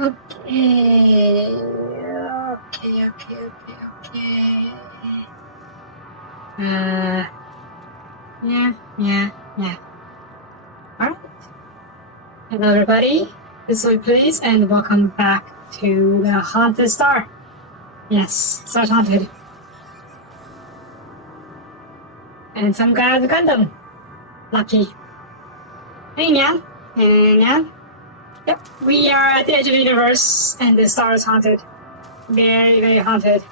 Okay. Yeah. Alright. Hello everybody, this is Soapie, and welcome back to the Haunted Star. Yes, Star's haunted. And some guy has a Gundam. Lucky. Hey man. Yep, we are at the edge of the universe, and the star is haunted. Very, very haunted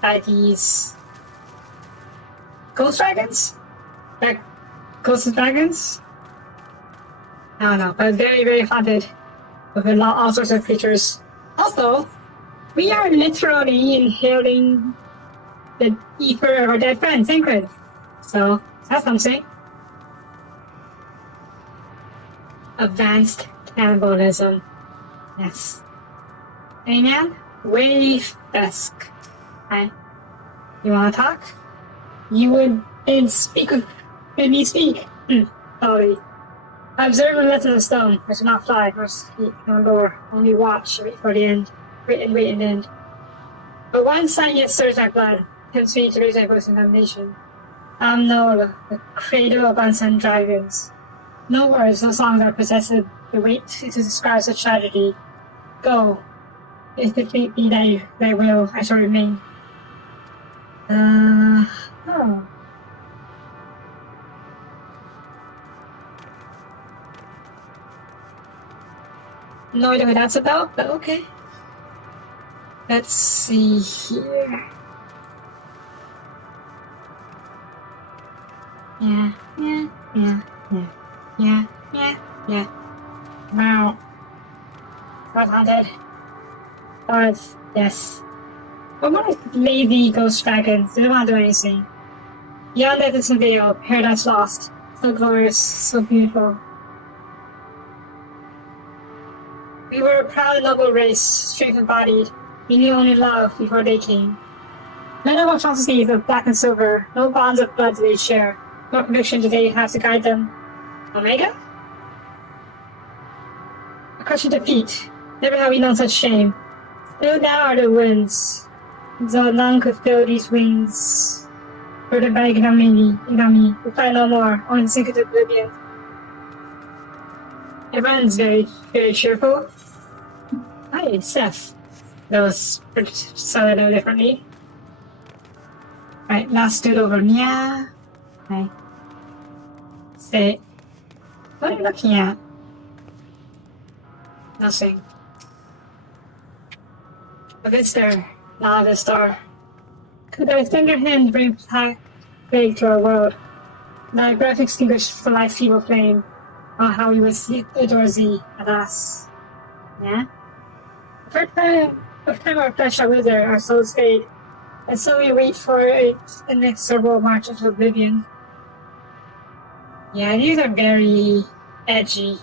by these ghost dragons? Like, ghost dragons? I don't know, but very, very haunted with all sorts of creatures. Also, we are literally inhaling the ether of our dead friend, Sacred. So, that's something. Advanced cannibalism. Yes. Hey man, wave desk. Hi. You wanna talk? You would speak with me speak. Totally. Observe and listen to stone. I should not fly, nor speak, nor lure. Only watch, wait for the end. Wait and end. But one sight yet stirs my blood, tempts me to raise my voice in damnation. I'm Nola, the cradle of unsent dragons. No words, no songs are possessed the weight to describe such tragedy. Go. If the fate be thy will, I shall remain. Oh. No idea what that's about, but okay. Let's see here. Yeah. Wow. Got haunted. Stars, yes. But what if lazy ghost dragons? They don't want to do anything. Beyond that distant veil, paradise lost. So glorious, so beautiful. We were a proud and noble race, strength embodied. We knew only love before they came. None of our atrocities of black and silver, no bonds of blood do they share. No prediction do they have to guide them. Omega? A crushing defeat. Never have we known such shame. Still now are the winds, though none could fill these wings. Burdened by ignominy, we fly no more, only sink into oblivion. Everyone's very, very cheerful. Hi, Seth. Those sounded a little differently. Right, last dude over. Yeah. Hi. Say. What are you looking at? Nothing. A visitor, not a star. Could thy tender hand bring plague to our world? Thy breath extinguished the life's feeble flame. Oh, how we would adore thee, alas. Yeah? For time our flesh shall wither, our souls fade, and so we wait for an inexorable march into oblivion. Yeah, these are very edgy.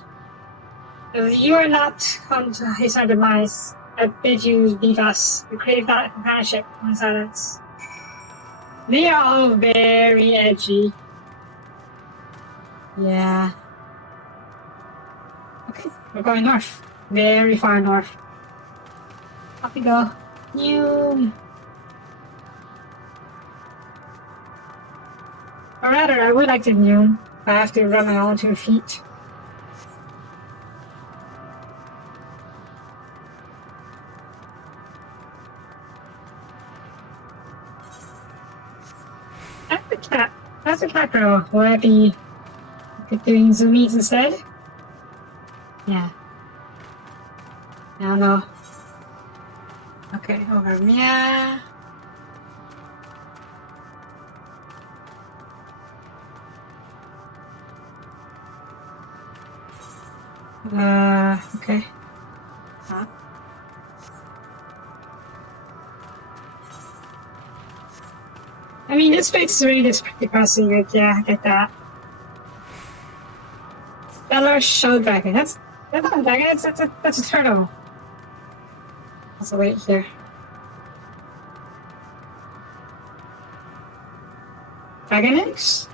If you are not come to haste our demise, I bid you leave us. We crave not companionship in silence. They are all very edgy. Yeah. Okay, we're going north. Very far north. Off we go. New. Or rather, I would like to new. I have to run my own 2 feet. That's a cat girl. Will I be doing zoomies instead? Yeah. I don't know. Okay, over. Yeah. Okay. Huh? I mean, this face is really depressing. Like, yeah, I get that. Stellar Show Dragon. That's not a dragon. That's a turtle. Also, wait here. Dragon eggs?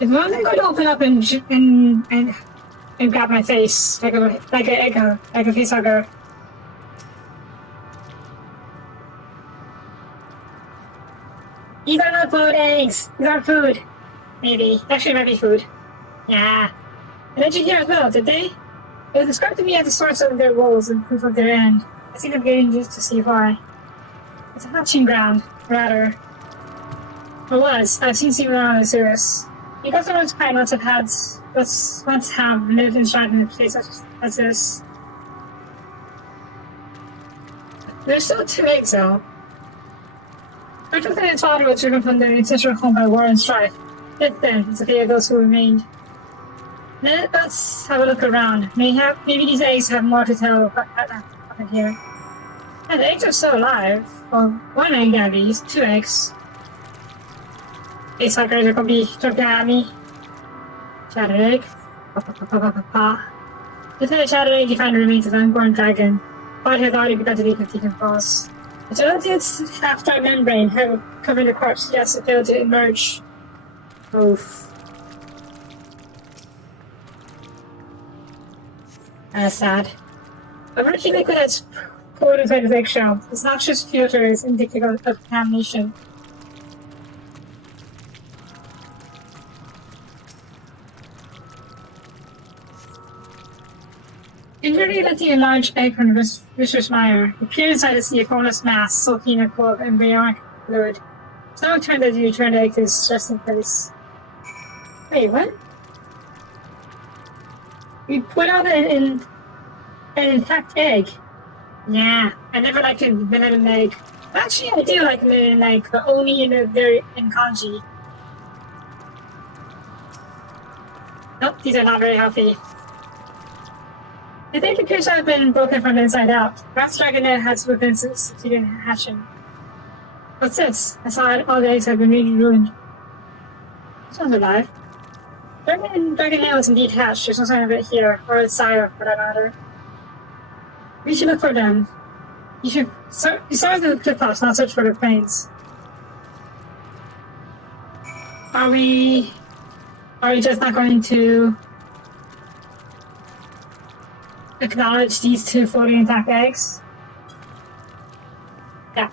Is one of them going to open up and and grab my face like a face hugger. These are not boiled eggs. These are food. Maybe. Actually, it might be food. Yeah. And did you hear as well, did they? It was described to me as the source of their woes and proof of their end. I see them getting used to see why. It's a hatching ground, rather. Or was. I've seen seem around as serious. Because everyone's kind once have lived and shined in a place such as this. There's still 2 eggs, though. Richard and his father was driven from their ancestral home by war and strife. Yet then, it's the fate of those who remained. Let's have a look around. Maybe these eggs have more to tell what happened here. Yeah, the eggs are still alive. Well, 1 egg at least, 2 eggs. These suckers are gonna be jumping at me. Shattered egg. Within the shattered egg, you find the remains of an unborn dragon. Body has already begun to decompose. The gelatinous half-dry membrane covering the corpse, yes, it failed to emerge. Oof. That's sad. A murky liquid that's poured inside his eggshell. Its noxious filter is indicative of contamination. Injury letting a large egg from the vicious mire. You peer inside to see a formless mass soaking in a pool of embryonic fluid. Stomach turned as you return the egg to its resting place. Wait, what? We put out an intact egg. Yeah, I never liked a vanilla egg. Actually, I do like vanilla egg, but only in kanji. Nope, these are not very healthy. I think it appears to have been broken from the inside out. Perhaps Dragonet has within succeeded in hatching. What's this? I saw it, all the eggs have been really ruined. This one's alive. Dragonet was indeed hatched. There's no sign of it here, or its sire, for that matter. We should look for them. You should start with the cliff-tops, not search for the plains. Are we just not going to acknowledge these 2 floating intact eggs? Yeah.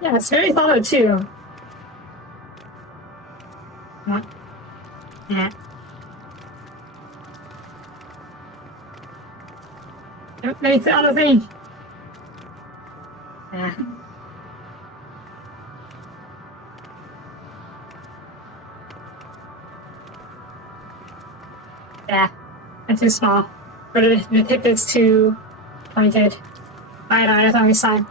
Yeah, it's very thorough too. What? Yeah. Let me sit on the thing. Yeah. Yeah, that's too small. But the tip is too pointed. Alright, that's always fine.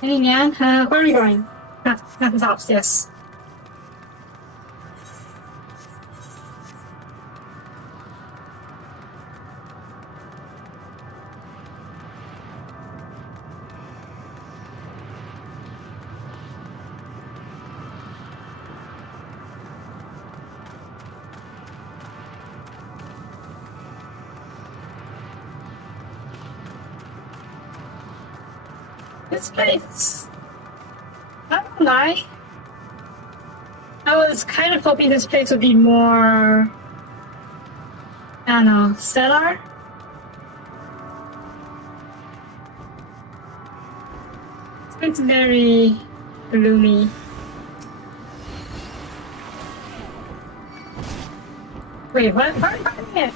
Hey man, where are we going? Not the tops, yes. This place, I don't lie. I was kind of hoping this place would be more, I don't know, stellar. It's very gloomy. Wait, what? Where am I?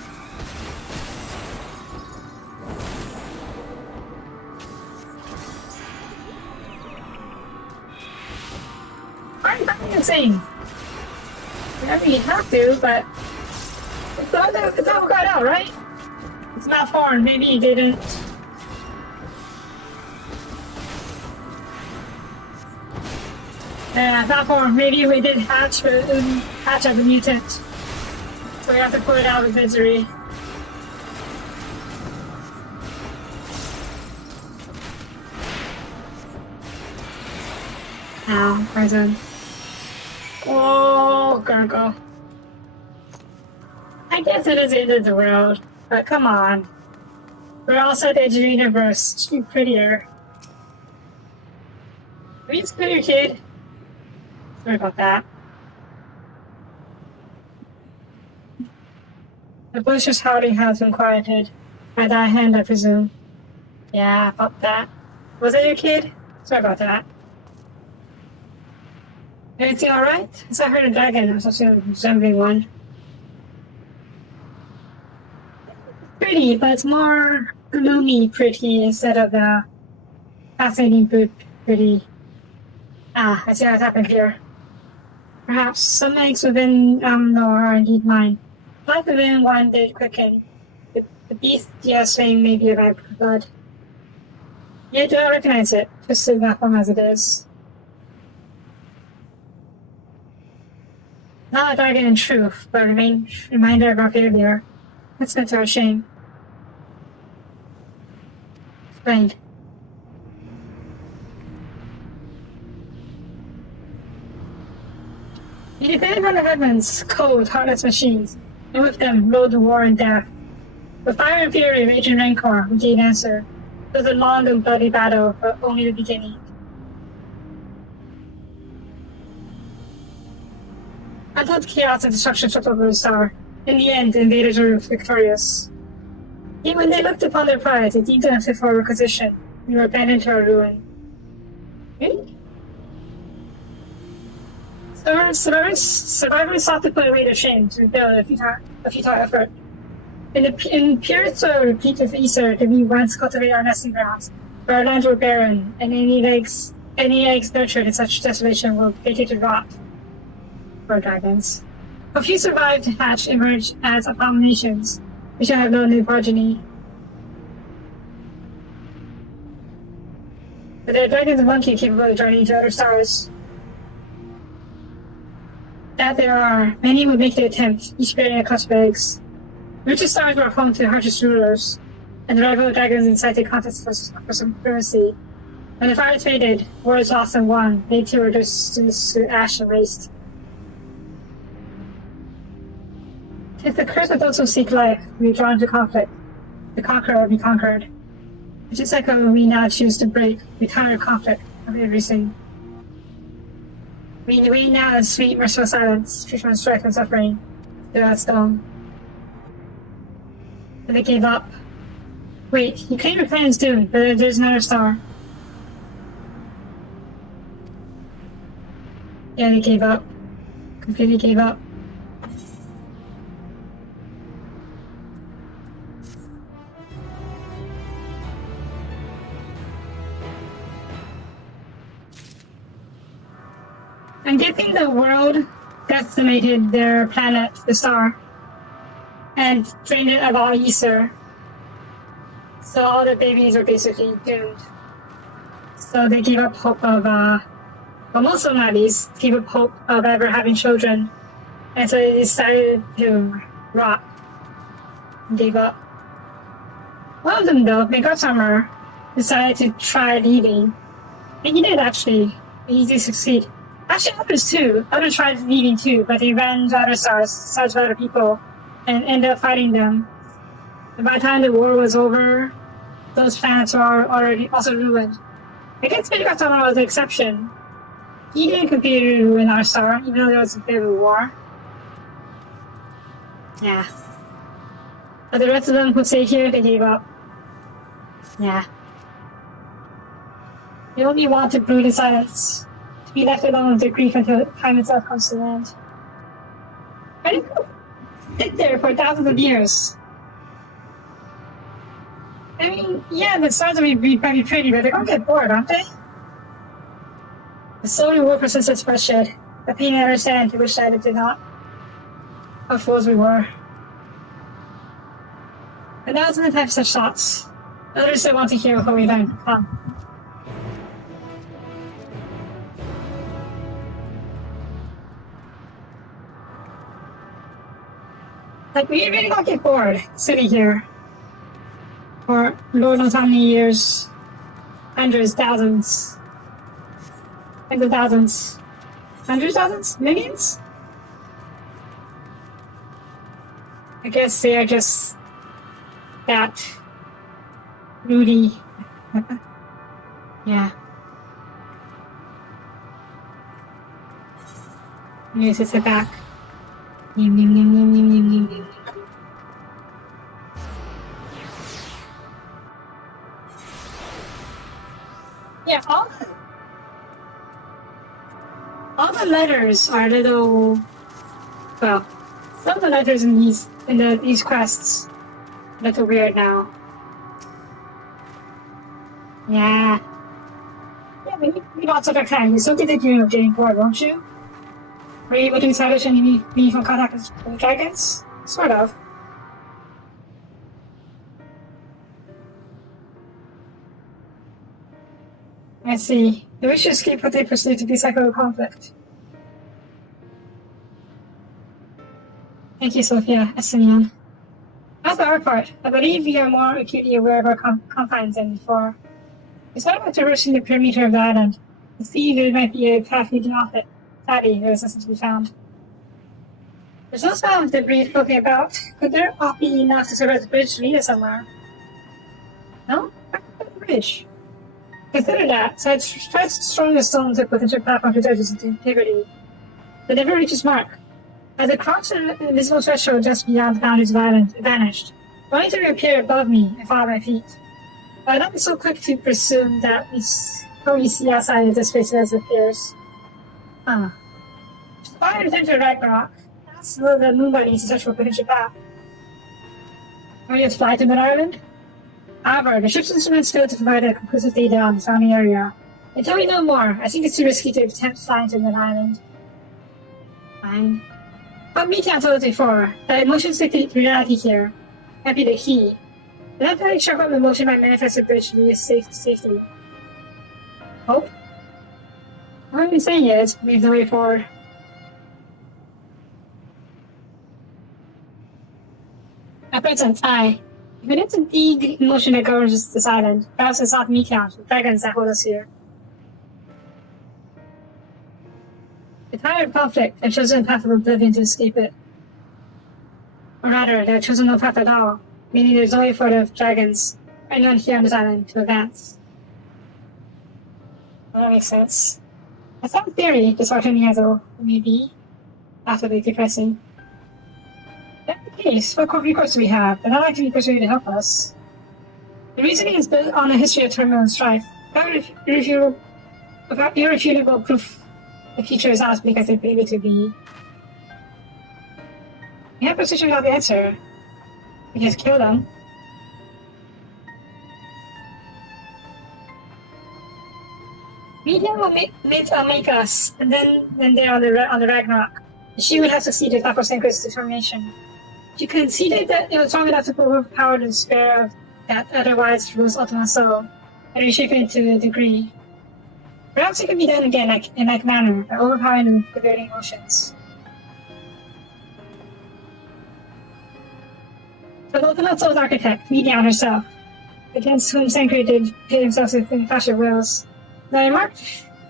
Insane. Whenever you have to, but it's all got out, right? It's not foreign. Maybe you didn't. Yeah, not foreign. Maybe we did hatch, but it didn't hatch as a mutant. So we have to put it out of misery. Ow, prison. Oh, Gargle. I guess it is the end of the world, but come on. We're also at the edge of the universe. It should be prettier. Read's clear, kid. Sorry about that. The boisterous howling has been quieted. By thy hand, I presume. Yeah, about that. Was that your kid? Sorry about that. Everything alright? As I heard a dragon, I was also resembling one. Pretty, but it's more gloomy pretty instead of the fascinating pretty. Ah, I see what's happened here. Perhaps some eggs within Nor are indeed mine. Life within one did quicken. The beast, yes, saying may be of my blood. Yet do not recognize it, twisted that form as it is. Not a dragon in truth, but a reminder of our failure. Let's go to our shame. Explained. He defended from the heavens, cold, heartless machines, and with them rode the war and death. With fire and fury, rage and rancor, we gave answer. It was a long and bloody battle, but only the beginning. Until the chaos and destruction swept over the star, in the end, the invaders were victorious. Yet when they looked upon their pride, they deemed them unfit for requisition. We were abandoned to our ruin. Really? Survivors sought to put away their shame to rebuild a futile effort. In pure soil replete with ether did we once cultivate our nesting grounds, but our lands were barren, and any eggs nurtured in such desolation were fated to rot. Poor dragons. A few survived to hatch emerged as abominations, which shall have no new progeny. But there are dragons of monkey capable of joining to other stars. That there are, many would make the attempt, each bearing a clutch of eggs. The richest stars were home to the harshest rulers, and the rival dragons incited contests for supremacy. When the fires faded, wars lost and won, they too were reduced to ash and waste. If the curse of those who seek life be drawn to conflict, the conqueror will be conquered. Which is like when we now choose to break, we counter conflict of everything. We wait now in sweet, merciful silence, free from strife and suffering, without stone. And they gave up. Wait, you claim your plan is doomed, but there's another star. Yeah, they gave up. Completely gave up. I'm guessing the world decimated their planet, the star, and drained it of all ether. So all the babies are basically doomed. So they gave up hope of, well, most of them at least, gave up hope of ever having children. And so they decided to rot. And gave up. One of them, though, Summer, decided to try leaving. And he did, actually. He did succeed. Actually, others too. Others tried leaving too, but they ran to other stars of other people, and ended up fighting them. And by the time the war was over, those planets were already also ruined. I guess Summer was the exception. He didn't completely ruin our star, even though there was a bit of a war. Yeah. But the rest of them who stayed here, they gave up. Yeah. They only want to brood in silence. To be left alone with their grief until time itself comes to an end. I didn't sit there for thousands of years. I mean, yeah, the stars might be pretty, but they're gonna get bored, aren't they? The soul reward persistence for shed. The pain I understand, to wish that it did not. How fools we were. But now isn't the time for such thoughts. Others still want to hear what we learned. Come. Like, we really don't get bored sitting here for Lord knows how many years. Hundreds, thousands. Tens of thousands. Hundreds, thousands? Millions? I guess they are just that moody. Yeah. You just sit back. Yeah, all the letters are little. Well, some of the letters in these quests are a little weird now. Yeah. Yeah, we need lots of our time. You still get the dream of getting bored, won't you? Were you able to establish any meaningful contact with the dragons? Sort of. I see. The wishes escape what they perceive to be cycle conflict. Thank you, Sophia, Essenian. As for our part, I believe we are more acutely aware of our confines than before. We started by traversing the perimeter of the island. To see there might be a path leading off it. Sadly, there was nothing to be found. There's no sign of debris floating about. Could there not be enough to serve as a bridge to lead us somewhere? No? Back to the bridge. Consider that, so it's stretched strong as stone to potential platform to judge its integrity. But never reaches mark. As I crouched in an invisible threshold just beyond the boundaries of the island, it vanished, only to reappear above me and follow my feet. But I'd not be so quick to presume that we see outside of this space as it appears. Huh. If I return to Ragnarok, ask the moon bunnies to search for potential path. Are you to fly to mid-island? However, the ship's instruments failed to provide a conclusive data on the surrounding area. Until we know more, I think it's too risky to attempt flying to mid-island. Fine. But me can't tell it before. The emotions dictate reality here. Might be the key. Without very sure what emotion might manifest a bridge to be safety. Hope? What are you saying is, move the way forward. At present, if it is indeed emotion that governs this island, perhaps it's not me count, the dragons that hold us here. The tired of conflict have chosen a path of oblivion to escape it. Or rather, they have chosen no path at all, meaning there's no way for the dragons, or anyone here on this island, to advance. Well, that makes sense. A sound theory, disheartening as it may be, utterly depressing. If that's the case, what recourse do we have? They're not likely to be persuaded to help us. The reasoning is built on a history of turmoil and strife, without irrefutable proof. The future is not because they believe it to be. We have precision about the answer. We just kill them. Media will make us, and then they're on the Ragnarok. She would have succeeded not for Sankra's determination. She conceded that it was strong enough to overpower the despair that otherwise rules Ultima Soul, and reshape it to a degree. Perhaps it can be done again in like manner, by overpowering the prevailing emotions. But Ultima Soul's architect, Medion herself, against whom Sankre did pit himself in clash of wills. Now I marked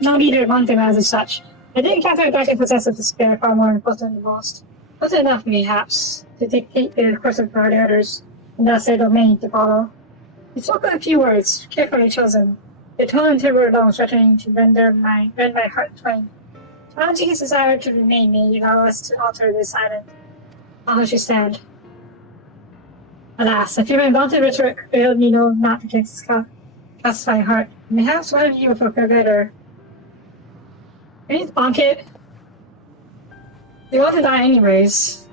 no leader among them as such. I did encounter a dragon possessed of despair far more important than most. But enough, perhaps, to dictate the course of our orders, and thus their domain to follow. He spoke a few words, carefully chosen. The tone and timbre alone threatening to rend my heart twain. Challenging his desire to remain may allow us to alter this island. On which we stand. Alas, I fear my vaunted rhetoric failed me not to calcify heart. Perhaps one of you will feel better. Can you bonk it? They want to die anyways.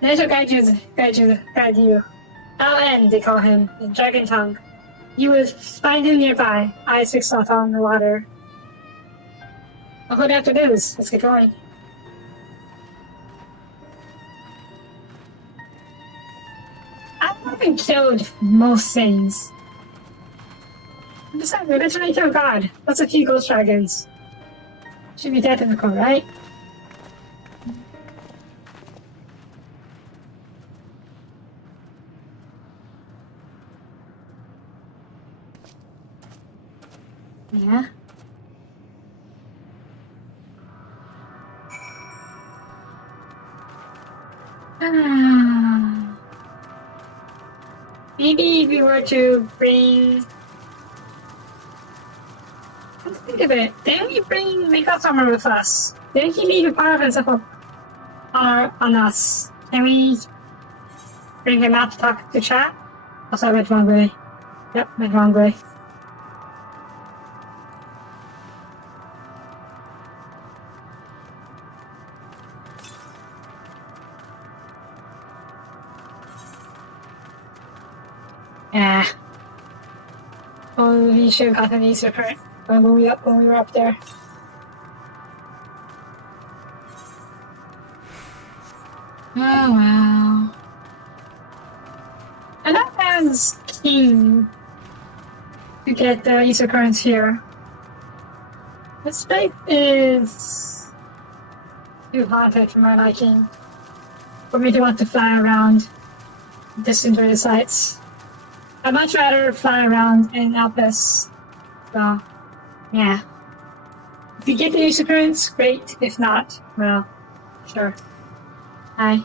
Then I shall guide you. Al-En, they call him, in dragon tongue. You will find him nearby, eyes fixed on the water. I'll hold after this. Let's get going. I haven't killed most things. Besides, we eventually killed God. That's a few ghost dragons. Should be that difficult, right? Yeah. Maybe if we were to bring... Let's think of it. Didn't we bring Makeup Armor with us? Didn't he leave a part of himself on us? Can we bring him out to talk to chat? Also, I went wrong way. Yep, went wrong way. Yeah. Oh, we should have gotten an easier part when we were up there. Oh wow. I'm not as keen to get the Easter currents here. This place is too haunted for my liking. For me to want to fly around distant sites. I'd much rather fly around in Alpes. So, yeah. If you get the Easter currents, great. If not, well, sure. Hi.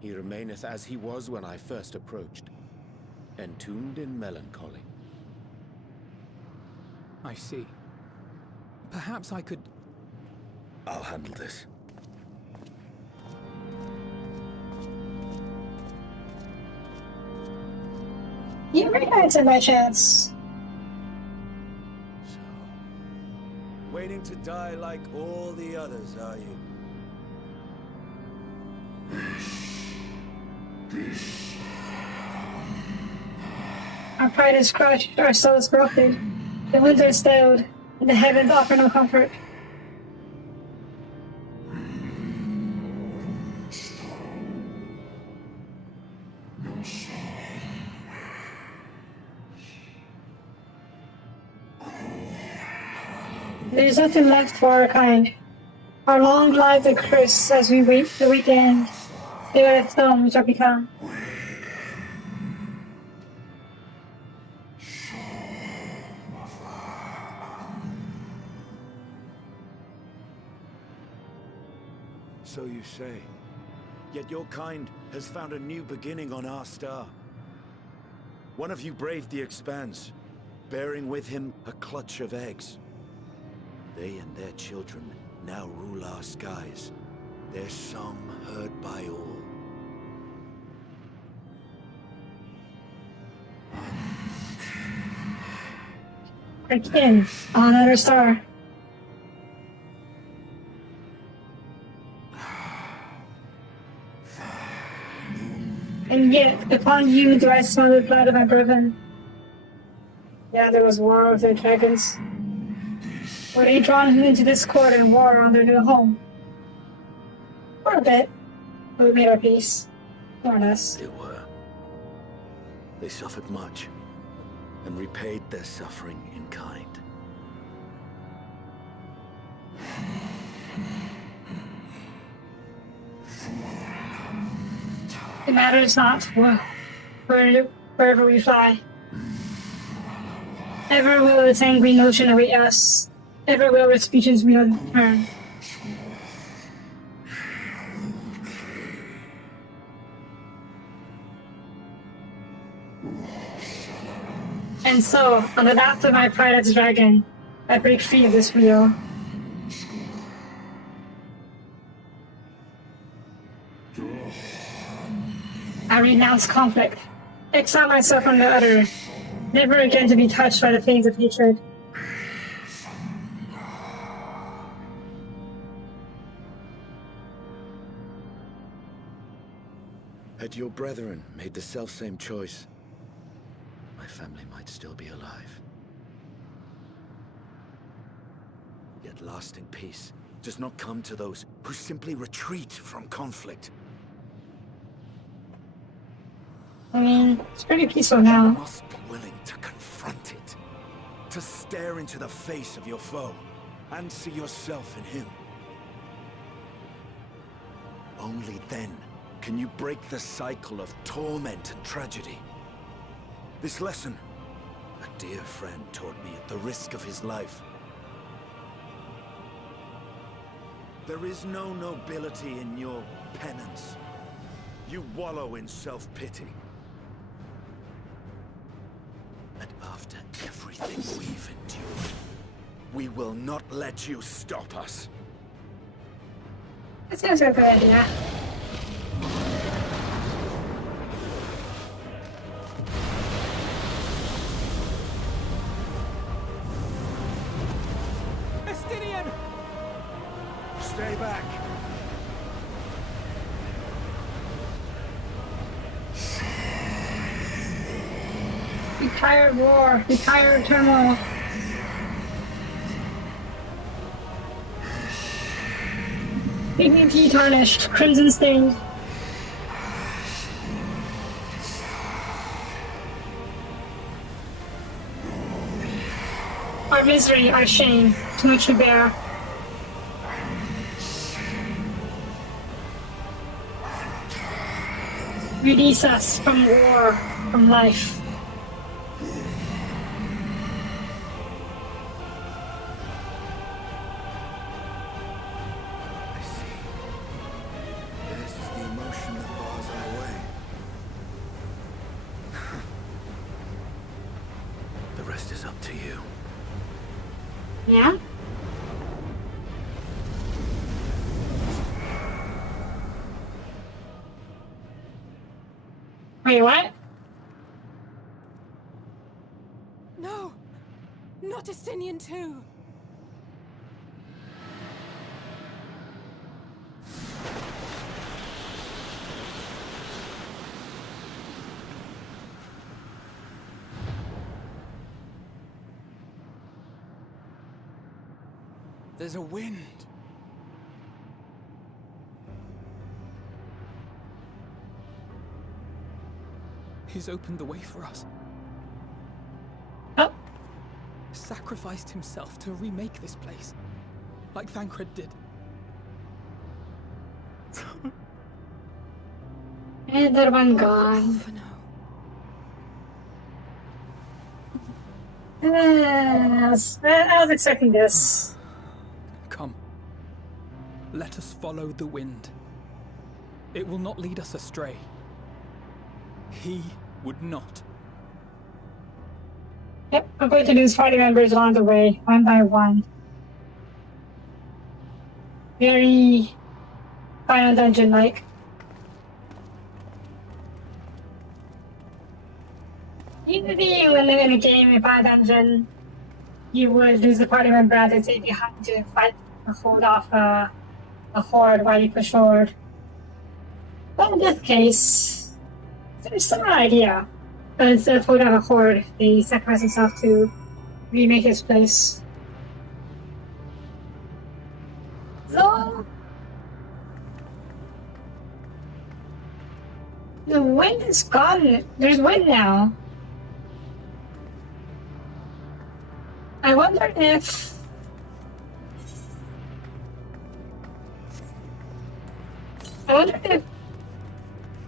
He remaineth as he was when I first approached, entombed in melancholy. I see. Perhaps I could... I'll handle this. You recognize it by chance. So, waiting to die like all the others, are you? Our pride is crushed, our soul is broken. The winds are stilled, and the heavens offer no comfort. There is nothing left for our kind. Our long lives are cursed as we wait the weekend. They are the stone which are become. So you say. Yet your kind has found a new beginning on our star. One of you braved the Expanse, bearing with him a clutch of eggs. They and their children now rule our skies, their song heard by all. Our kin on another star. And yet, upon you do I smell the blood of my brethren. Yeah, there was war with the dragons. Were they drawn into this court and war on their new home? For a bit, but we made our peace. More or less. They were. They suffered much, and repaid their suffering in kind. It matters not wherever we fly. Ever will its angry notion await us. Ever will its speeches return. And so, on the path of my pride as a dragon, I break free of this wheel. I renounce conflict, exile myself from the utter, never again to be touched by the pains of hatred. Had your brethren made the selfsame choice, my family might still be alive. Yet lasting peace does not come to those who simply retreat from conflict. I mean, it's pretty peaceful You now. must be willing to confront it, to stare into the face of your foe, and see yourself in him. Only then can you break the cycle of torment and tragedy. This lesson, a dear friend taught me at the risk of his life. There is no nobility in your penance. You wallow in self-pity. And after everything everything we've endured. We will not let you stop us. That sounds like a good idea. Estinian! Stay back. The tired war, the tired turmoil. Dignity tarnished, crimson stained. Our misery, our shame, too much to bear. Release us from war, from life. I see. This is the emotion that bars our way. The rest is up to you. Yeah? Wait, what? No! Not Estinian too! There's a wind. He's opened the way for us. Oh, Sacrificed himself to remake this place. Like Thancred did. and that one gone. For now. I was expecting this. Come. Let us follow the wind. It will not lead us astray. He would not. Yep, I'm going to lose party members along the way, one by one. Very Final Dungeon-like. Usually when they're in a game in Final Dungeon, you would lose the party member as they stay behind to fight or hold off a horde while you push forward. But in this case, it's a similar idea. But instead of holding off a horde, they sacrifice themselves to remake his place. So, the wind is gone. There's wind now. I wonder if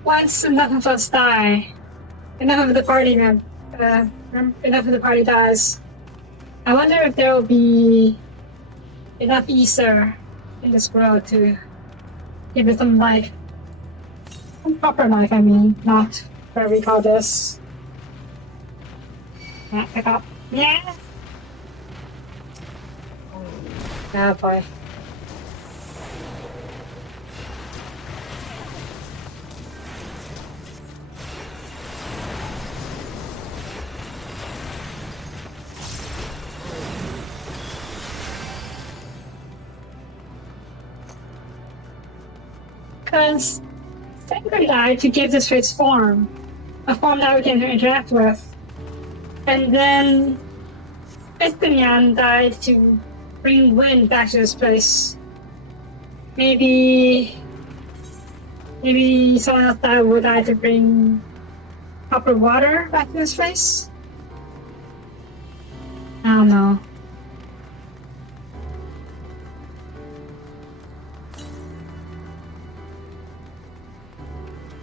once enough of us die, enough of the party dies, I wonder if there will be enough ether in this world to give it some life. Some proper life, I mean, not whatever we call this. Yeah, pick up. Yeah! Oh boy. Because Thancred died to give this place form, a form that we can interact with. And then Estinian died to bring wind back to this place. Maybe someone else died would die to bring proper water back to this place? I don't know.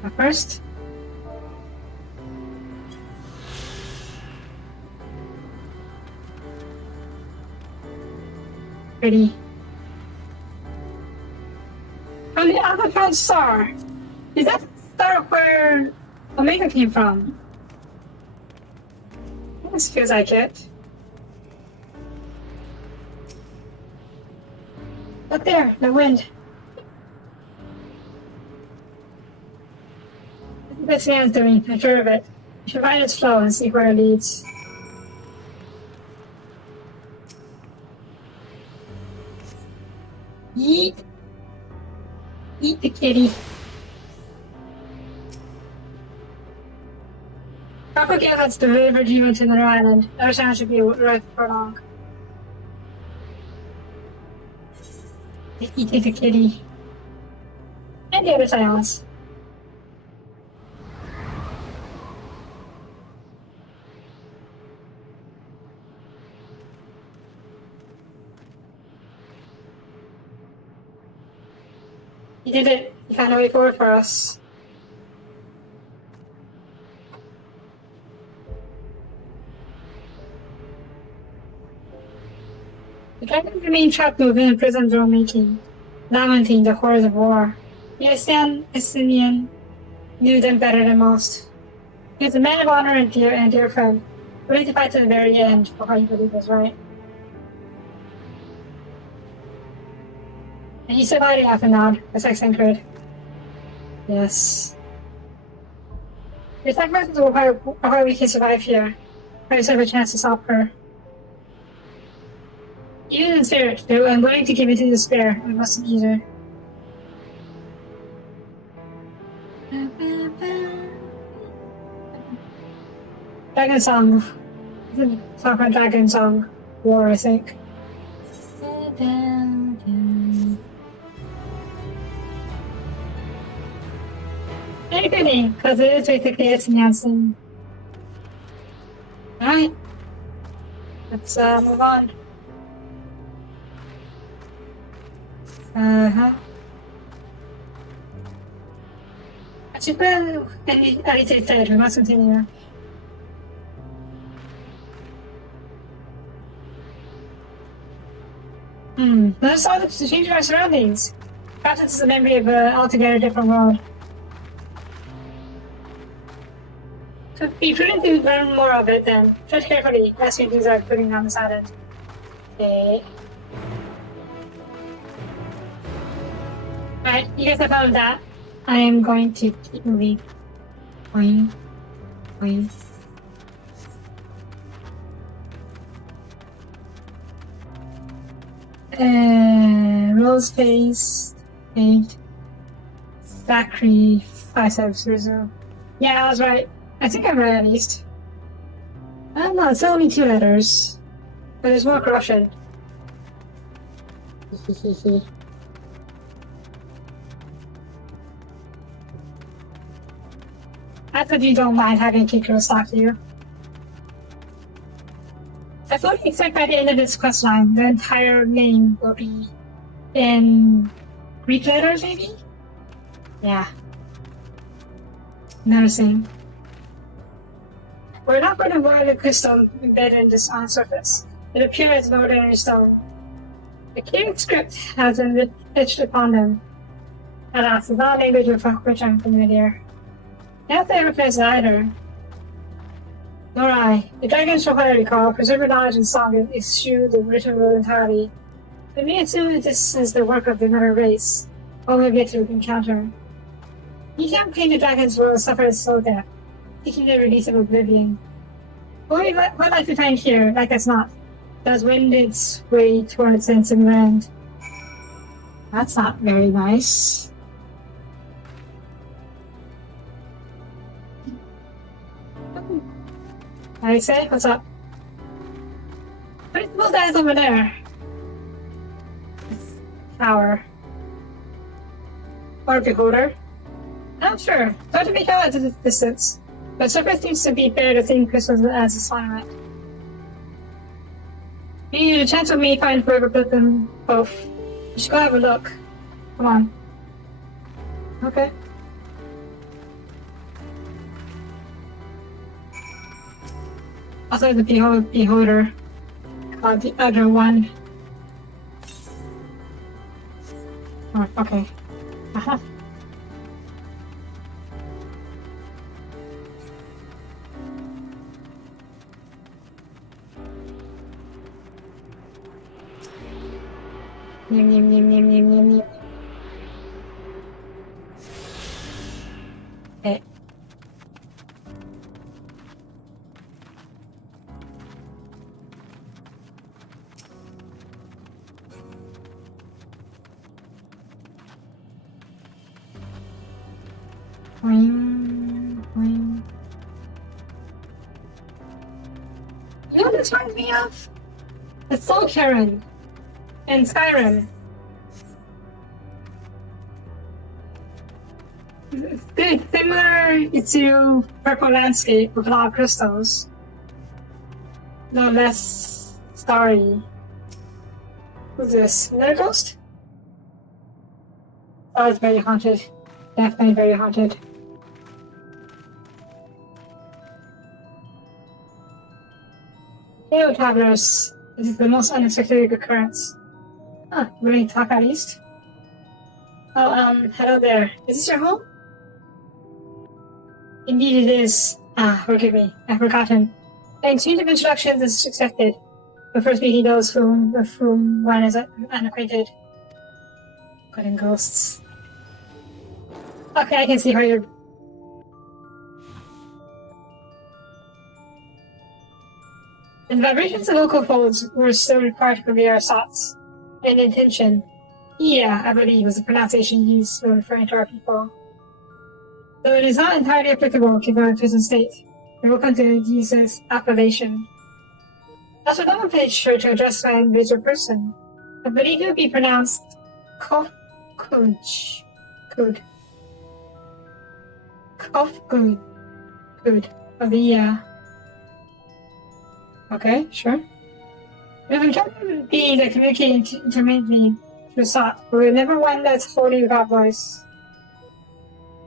But first, pretty. From the underground star. Is that the star where Omega came from? This feels like it. Up there, the wind. I think that's Sam's doing. I'm sure of it. We should find its flow and see where it leads. Yeet. Eat the kitty. Papa Gale has delivered you to another island. Our town should be right for long. Eat the kitty. And the other silence. You did it. You found a way forward for us. The dragons remain trapped within a prison dome making, lamenting the horrors of war. The Estinian knew them better than most. He was a man of honor and dear friend, ready to fight to the very end for what he believed was right. And he survived after nod, as I anchored. Yes. The sacrifices are why we can survive here. I just have a chance to stop her. Even in spirit, though I'm willing to give it to despair, I mustn't either. Dragon Song. Song from Dragon Song War, I think. Very good name, because it is basically it's announcing. Alright. Let's move on. Actually, well, I need to decide. We must continue. Let's start to change our surroundings. Perhaps it's a memory of an altogether different world. So be prudent to learn more of it then. Tread carefully, as we do are putting on this island. Okay. Alright, you guys have found that. I am going to keep moving. Boing. Boing. Rose face, paint, sacrifice. Yeah, I was right. I think I'm right at least. No, it's only 2 letters. But there's more corruption. I thought you don't mind having Kikro stalk you. I fully expect by the end of this quest line, the entire name will be in Greek letters, maybe? Yeah. Noticing. We're not going to wear the crystal embedded in this on surface. It appears as an ordinary stone. The cave script has been etched upon them. Alas, the not language with which I'm familiar. Not that I recognize it either. Nor I. The dragons, from what I recall, preserve their knowledge and song and eschew the written word entirely. But me assume that this is the work of another race, all we have yet to encounter. You can't claim the dragons will suffer a slow death, seeking the release of oblivion. What life we find here, like as not, does wind its way towards its end. That's not very nice. I say, what's up? Where's those guys over there? Tower. Or beholder? I'm sure. Hard to make out at this distance. But surface seems to be better to think crystals as a monument. You need a chance with me find whoever built them both. You should go have a look. Come on. Okay. Also the beholder. Called the other one. Oh, okay. Uh-huh. Nim, nim, nim, nim, nim, nim, nim. Okay. Boing, boing. You know what this reminds me of? It's Soul Karen in Skyrim. It's very similar to Purple Landscape with a lot of crystals. No less starry. Who's this? Another ghost? Oh, it's very haunted. Definitely very haunted. Hello, travelers. This is the most unexpected occurrence. Huh, willing to talk at least? Oh, hello there. Is this your home? Indeed it is. Ah, forgive me. I've forgotten. The exchange of introductions is expected. But first meeting those with whom one is unacquainted. Good ghosts. Okay, I can see how you're... And the vibrations of local folds were still required to convey our thoughts and intention. Yeah, I believe was the pronunciation used when referring to our people. Though it is not entirely applicable to the present state, we will continue to use this appellation. That's a double page sure to address my individual person. I believe it would be pronounced Kofkuj. Kofkud of the Okay, sure. We have encountered beings that communicate intermittently through thought, but we never one that's wholly without voice.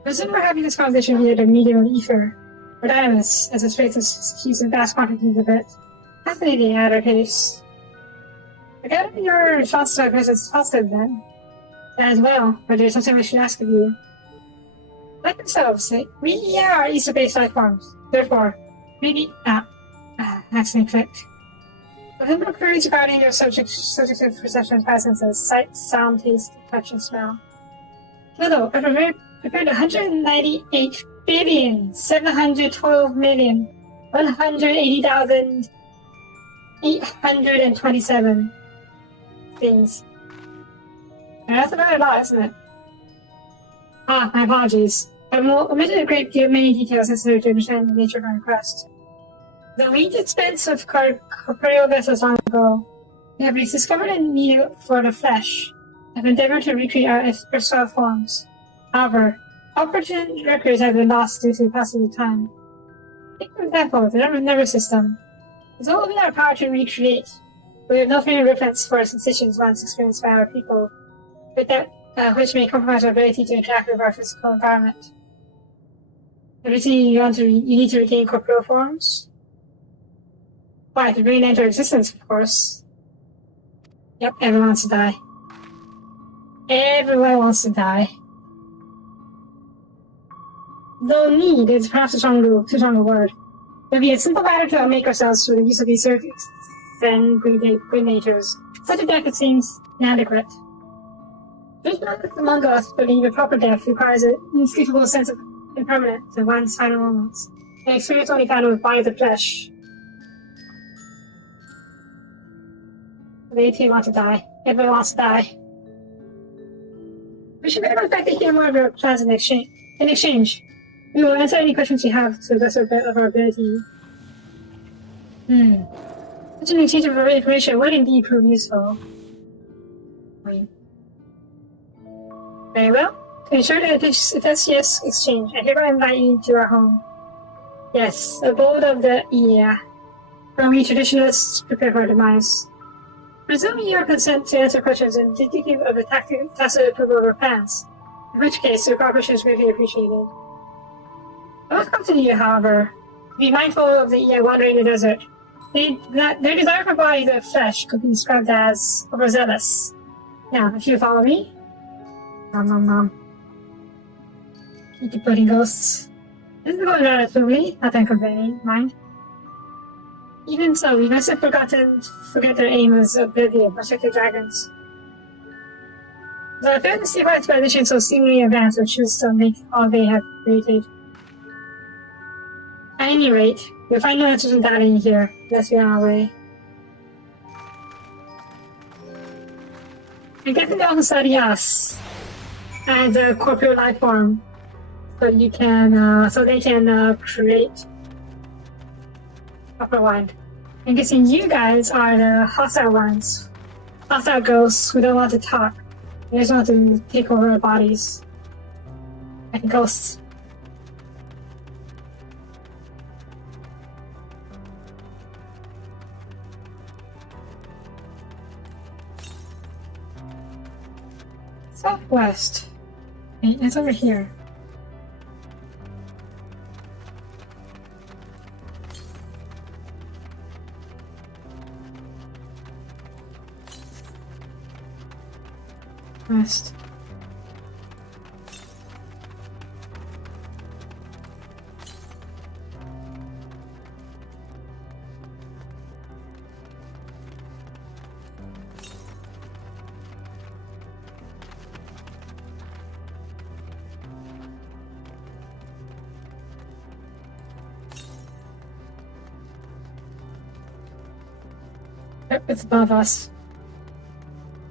Presume we're having this conversation via the medium of ether, or dynamis, as it speaks in vast quantities of it. Fascinating in either case. I gather your response to my question is positive then. That as well, but there's something I should ask of you. Like yourselves, we are ether-based life forms. Therefore, really, accidentally clicked. But whom queries regarding your subjective perception by senses, sight, sound, taste, touch, and smell. Little, I prepared 198,712,180,827 things. And that's about a lot, isn't it? Ah, my apologies. I've omitted a great deal, many details necessary to understand the nature of my request. Though we dispense of corporeal vessels long ago, we have discovered a need for the flesh, and have endeavored to recreate our erstwhile forms. However, all pertinent records have been lost due to the passage of time. Take for example, the nervous system. It's all within our power to recreate, but we have no frame of reference for sensations once experienced by our people, but that which may compromise our ability to interact with our physical environment. Everything you need to regain corporeal forms? Why, to bring it into existence, of course. Yep, everyone wants to die. Everyone wants to die. Though need is perhaps too strong a word. It would be a simple matter to make ourselves through the use of these circuits and good natures. Such a death, it seems, inadequate. Those among us believe a proper death requires an inescapable sense of impermanence in one's final moments, an experience only found with bodies of flesh. They too want to die. Everyone wants to die. We should very much like to hear more of your plans in exchange. We will answer any questions you have to the best of our ability. Such an exchange of information would indeed prove useful. Very well. To ensure that it's yes exchange, I hereby invite you to our home. Yes, abode of the where we traditionalists prepare for our demise. Presuming your consent to answer questions and indicative of the tacit approval of our plans, in which case your cooperation is greatly appreciated. I must come to you, however, to be mindful of the wandering in the desert. Their desire for bodies of flesh could be described as overzealous. Now, if you follow me... Eat the pudding ghosts. This is going rather smoothly, not inconvenient, mind. Even so, we must have forget their aim as oblivion, much like the dragons. The fantasy of expedition so seemingly advanced would choose to make all they have created. At any rate, you'll find no answers in that in here, unless we're on our way. I'm guessing they also study us as a corporeal life form, so you can, so they can create proper one. I'm guessing you guys are the hostile ones, hostile ghosts who don't want to talk. They just want to take over our bodies, like ghosts. Southwest. Okay, it's over here. West. Yep, it's above us.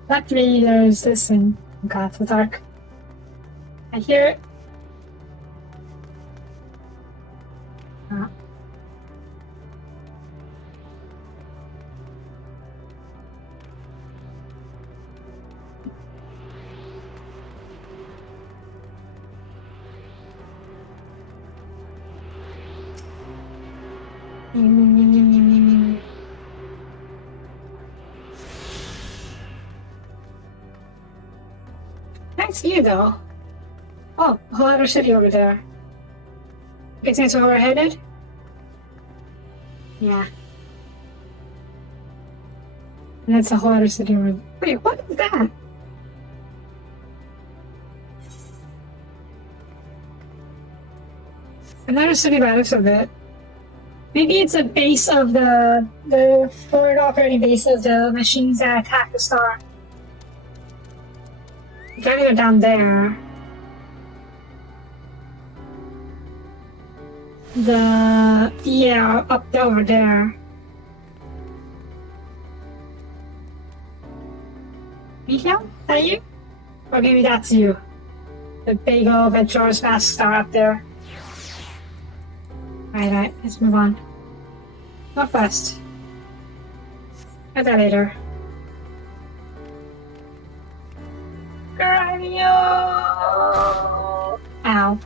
Luckily, there's this thing. Oh god, it's so dark. I hear it. Ah. Nice view, though. Oh, a whole other city over there. Guessing that's where we're headed? Yeah. And that's a whole other city over there. Wait, what is that? Another city by the looks of it. Maybe it's a base of the forward operating base of the machines that attack the star. You gotta go down there. Up over there. Mikhail? Is that you? Or maybe that's you. The big old Venture's fast star up there. Alright, let's move on. Northwest. Get that later. Granio! Ow.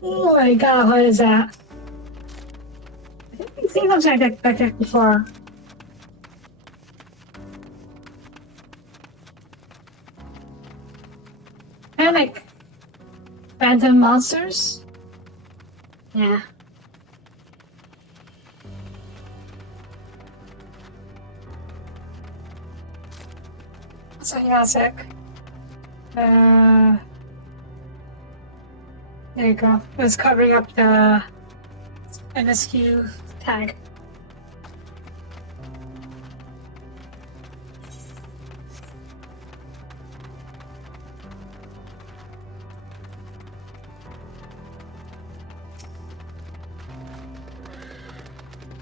Oh my god, what is that? I think we've seen something like that before. Kind of like phantom monsters? Yeah. So hang on a sec. There you go. It was covering up the MSQ tag.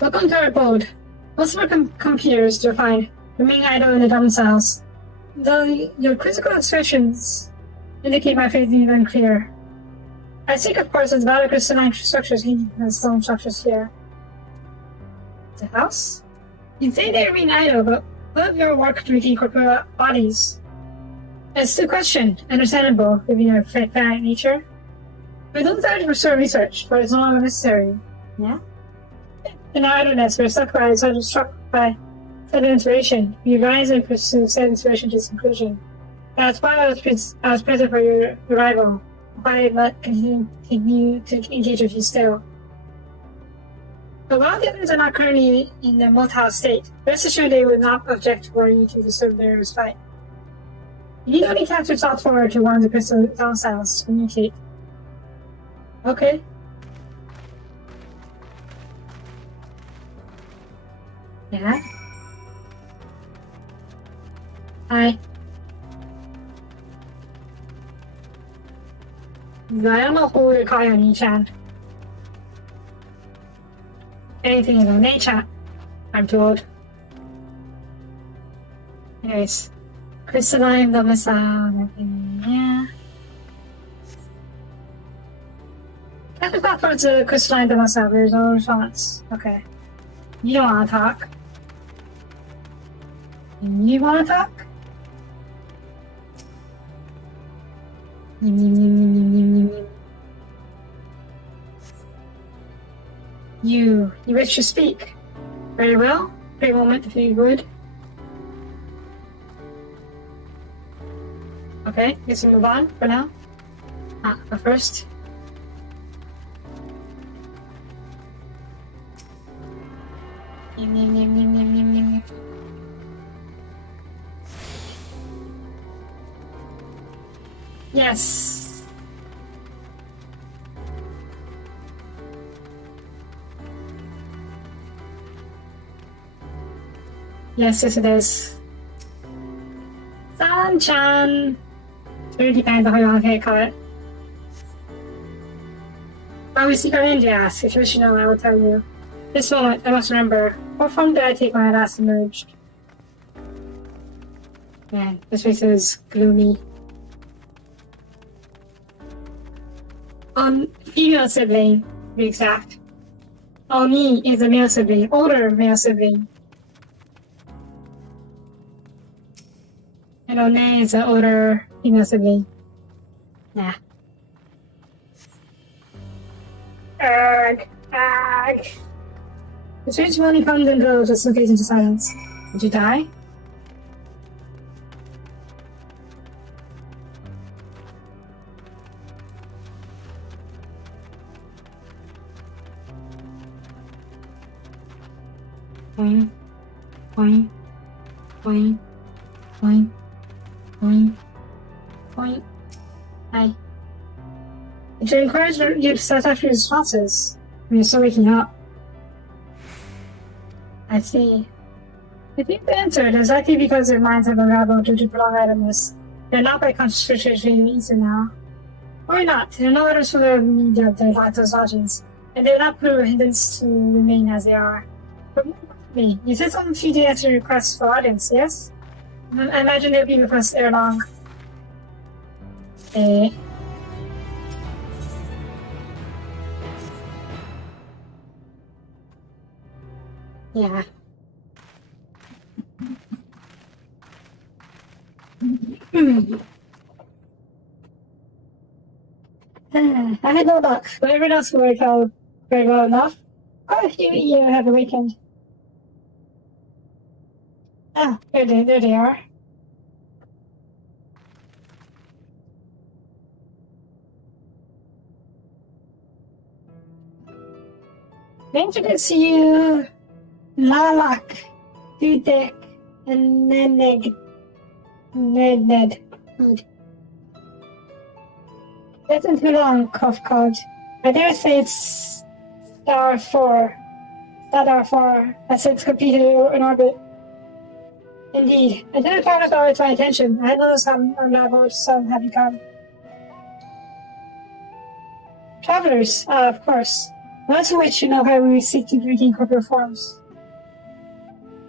Welcome to our abode. Most of our computers are fine, remain idle in the domiciles. Though your critical expressions indicate my faith is unclear. I think, of course, it's valid crystalline structures and stone structures here. The house? You say they remain idle, but what of your work to regain corporeal bodies? It's the question, understandable, given your finite nature. We don't desire to pursue research, but it's no longer necessary. Yeah? In our idleness, we're struck by sudden inspiration. We rise and pursue said inspiration to its conclusion. That's why I was present for your arrival. Why not continue to engage with you still? But while the others are not currently in the motile state, rest assured they would not object were you to disturb their respite. You need only cast your thoughts forward to one of the crystal domiciles to communicate. Okay. Yeah? Hi. I don't know who to call you on Nichan. Anything in the nature, I'm told. Anyways, crystalline domicile, nothing, yeah. That's about towards the crystalline domicile, there's no response. Okay. You don't want to talk. You want to talk? You wish to speak. Very well. Great moment if you would. Okay, guess we move on for now. But first. Yes. Yes, it is. San-chan. It really depends on how you want to call it. Why we seek our end, you ask? If you wish to know, I will tell you. This moment, I must remember. What form did I take when I last emerged? Man, this face is gloomy. Female sibling, to be exact. Oni is a male sibling, older male sibling. And One is an older female sibling. Nah. Ag. The strange money comes and goes, just locates into silence. Did you die? Boing, boing, boing, boing, boing, boing. Hi. It requires you to satisfactory responses when you're still waking up. I see. If you've answered, it's likely because their minds have unraveled due to prolonged idleness. They're not by conscious being eaten now. Or not. They're no letters for their media of their those lodgings, and they're not put a hindrance to remain as they are. But more importantly, you said some few days after requests for audience, yes? I imagine they'll be with us ere long. Yeah. I had no luck, but everyone else worked out very well enough. Quite a few you have awakened. Ah, there they are. I introduce you, Lalak, Dudek, and Ned. That's been too long, cough called. I dare say it's Star 4. Star 4 has since completed an orbit. Indeed. I didn't find it always my attention. I had noticed how unraveled some have become. Travelers, of course. Most of which you know how we seek to regain corporate forms.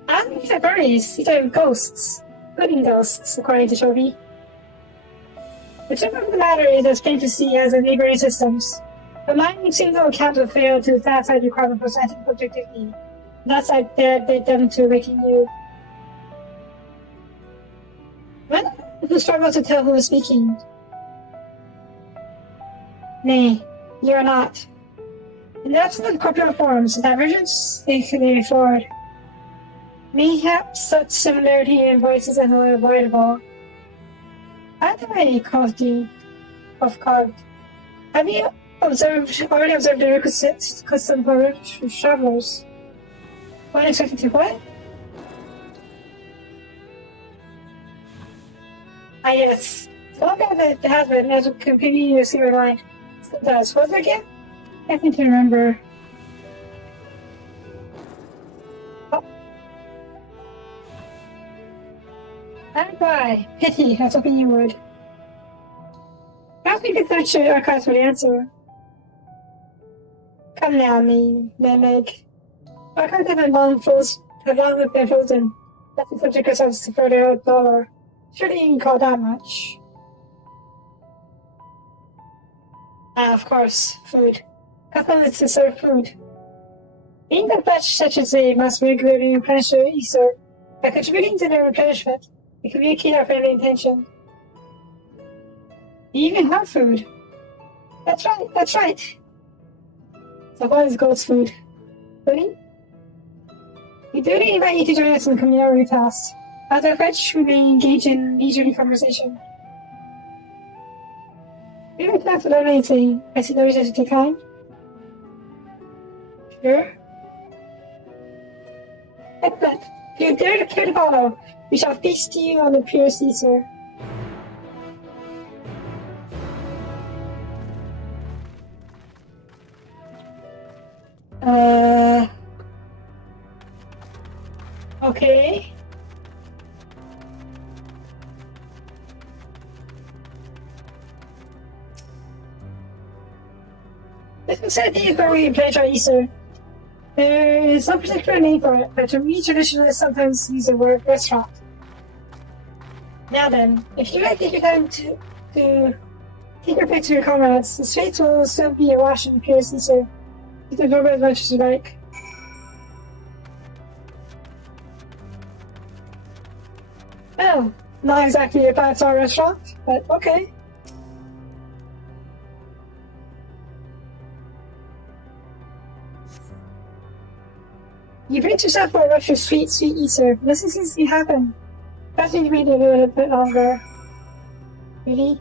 I don't think these are furries. These are ghosts. Living ghosts, according to Soapie. The truth of the matter is as plain to see as the neighboring systems. But mine single account of failure to satisfy the requirement for scientific objectivity. Thus I dared bid them to awaken you. When who struggle to tell who is speaking? Nay, you are not. In the absence of corporeal forms, divergence is clearly forward. Mayhaps such similarity in voices is unavoidable. By the way, Coughed, have you Already observed the custom for travelers. Unexpected to what? Ah, yes. Thought that it has been as a completely secret line. Still does. What was it again? I think I remember. Oh. And why? Pity, I was hoping you would. Perhaps we could search your archives for the answer. Come now, Meg. Archives have long been frozen. That's the subject ourselves to further dollar. Surely you can call that much. Ah, of course, food. Custom is to serve food. Being the flesh such as they must regularly replenish their ether. By contributing to their replenishment, we communicate our friendly intention. You even have food. That's right. So what is Gold's food? Pudding? We do invite you to join us in the communal repast. After which, we may engage in leisurely conversation. We will talk without anything. I see no reason to decline. Sure. Excellent. If you dare to care to follow, we shall feast you on the pure Caesar. Okay. This facility is where we replenish our ether. There is no particular name for it, but we traditionalists sometimes use the word restaurant. Now then, if you like to take your time to take your pick to your comrades, the streets will still be awash in pure ether. You can go as much as you like. Well, not exactly a 5-star restaurant, but okay. You brace yourself for a rush of sweet ether. Nothing seems to happen. Perhaps you wait a little bit longer. Really?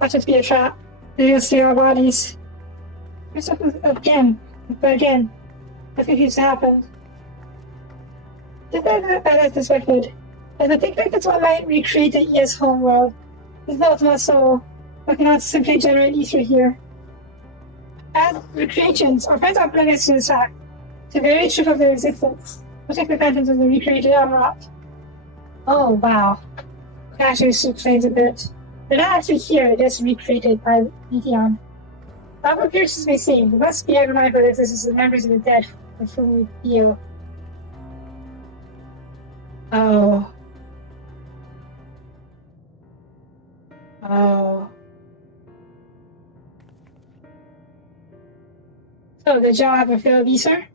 Watch it be a trap. They're gonna steal our bodies. Yourself again. But again. Nothing seems to happen. Just as suspected. As I think that's what might recreate the ES homeworld. It's not my soul. I cannot simply generate ether here. As recreations, our friends are oblivious to this fact, to the very truth of their existence. Protect the phantoms of the recreated Amarat. Oh, wow. That actually explains a bit. They're not actually here, just recreated by Meteon. That appears to be seen. We must be mindful that this is the members of the dead with whom we deal. Oh. So, did y'all have a field of ether?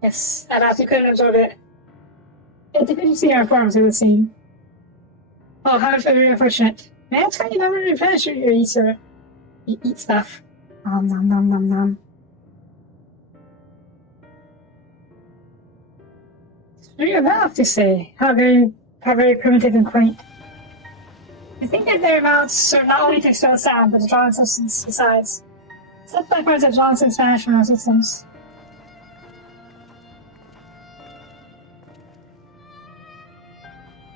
Yes, alas, we couldn't absorb it. It didn't see our forms, it would seem. Oh, how very unfortunate. Man, it's kind of never replenish your ether. You eat stuff. Nom nom nom nom nom. It's pretty enough to say. How very primitive and quaint. I think that their mouths serve not only to expel sound, but to draw in substance besides. Some platforms have drawn some Spanish from our systems.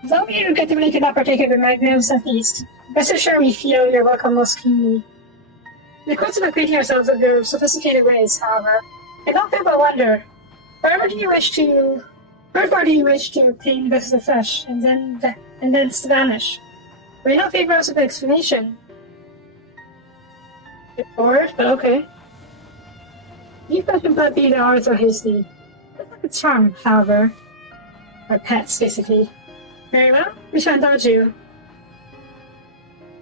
Though we regrettably cannot partake of the magnificent feast, rest assured we feel your welcome most keenly. In the course of acquainting ourselves with your sophisticated ways, however, I don't feel but wonder, wherefore do you wish to obtain vessels of flesh, and then vanish? Will you not favor us with an explanation? Bored, but okay. You question blood being ours so hasty. That's not a charm, however. Our pets, basically. Very well, we shall indulge you.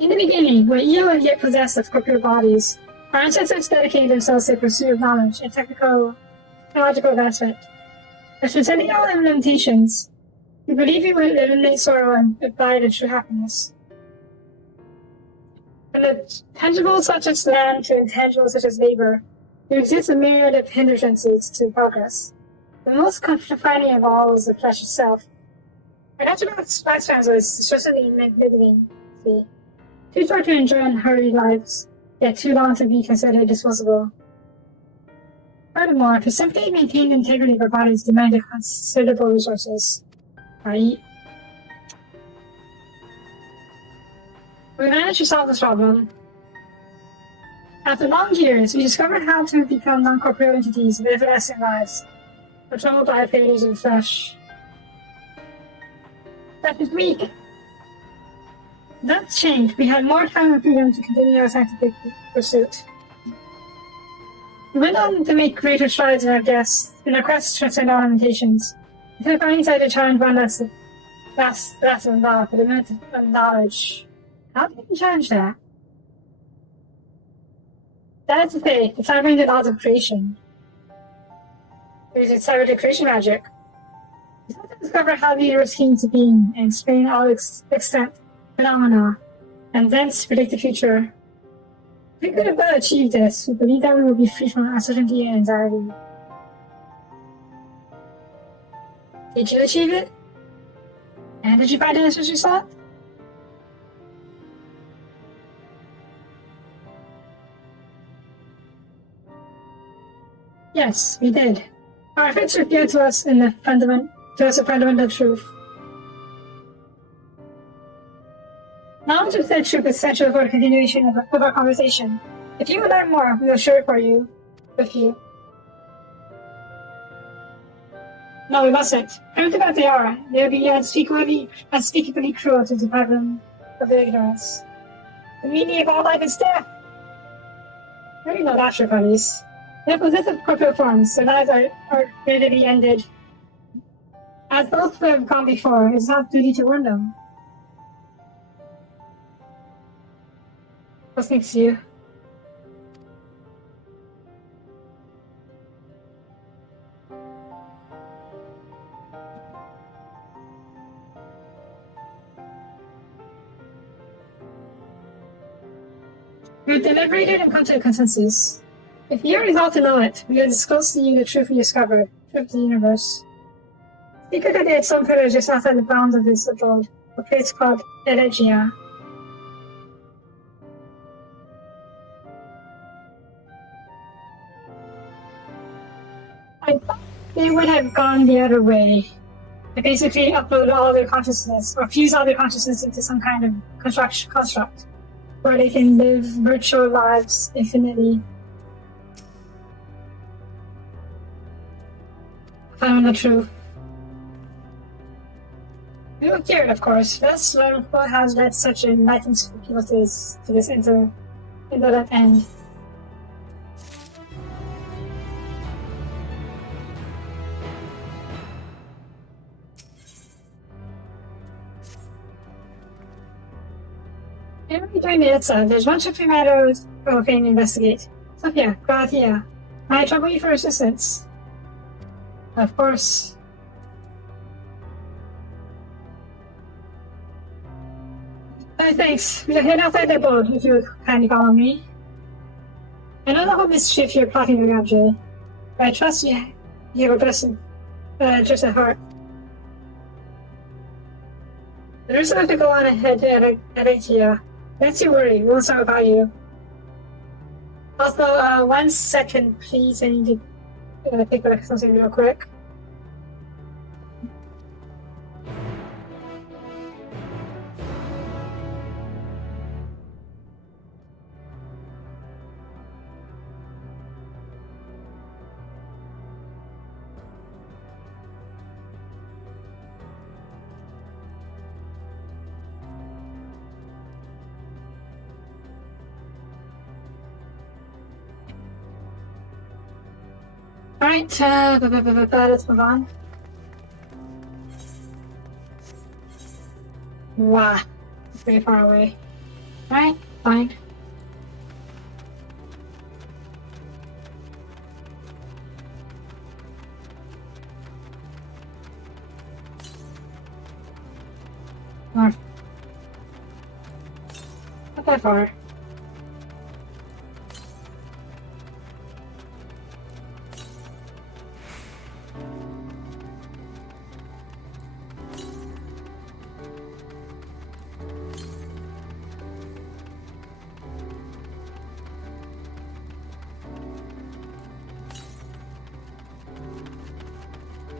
In the beginning, when ill and yet possessed of corporeal bodies, our ancestors dedicated themselves to the pursuit of knowledge and technological advancement. As transcending all limitations, we believe we will eliminate sorrow and abide in true happiness. From the tangible such as land to intangible such as labor, there exists a myriad of hindrances to progress. The most confining of all is the flesh itself. Our natural lifespan was distressingly limiting. Too short to enjoy unhurried lives, yet too long to be considered disposable. Furthermore, to simply maintain the integrity of our bodies demanded considerable resources. Right? We managed to solve this problem. After long years, we discovered how to become non-corporeal entities with everlasting lives, controlled by failures of the flesh. That is weak. That changed. We had more time and freedom to continue our scientific pursuit. We went on to make greater strides in our quest to transcend our limitations. Until finally decided to challenge one that's involved for the minute of knowledge. How did we challenge that? That is to say, deciphering the laws of creation. We deciphered the creation magic. We sought to discover how the universe came to being and explain all its extent, phenomena, and thence predict the future. If we could have achieved this, we believe that we would be free from uncertainty and anxiety. Did you achieve it? And did you find the answers you sought? Yes, we did. Our efforts revealed to us a fundamental truth. Knowledge of said truth is essential for the continuation of our conversation. If you would learn more, we will share it with you. No, we mustn't. Primitive as they are, they will be unspeakably cruel to deprive them of their ignorance. The meaning of all life is death. We already know that, true ponies. They possess corporeal forms, their lives are readily ended. As those who have gone before, it is our duty to warn them. What's next to you? We've deliberated and come to a consensus. If you are resolved to know it, we will disclose to you the truth we discovered, the truth of the universe. Secretly at some pillars just outside the bounds of this abode, a place called Elegia. I thought they would have gone the other way. They basically upload all their consciousness, or fuse all their consciousness into some kind of construct, where they can live virtual lives infinitely. Found the truth. We were cured, of course. Let's learn what has led such enlightened people to this indolent end. Every 3 minutes, there's one tricky matter we're going to investigate. Sophia, go out here. May I trouble you for assistance? Of course. Thanks. We'll head outside the boat if you would kindly follow me. I know the whole mischief you're plotting around, Jay, but I trust you have a best just at heart. There's enough to go on ahead to Elegia. Don't you worry, we won't start without you. Also, 1 second, please. I need to take a look at something real quick. Alright, let's move on. Wow, it's pretty far away. Alright, fine. North. Not that far.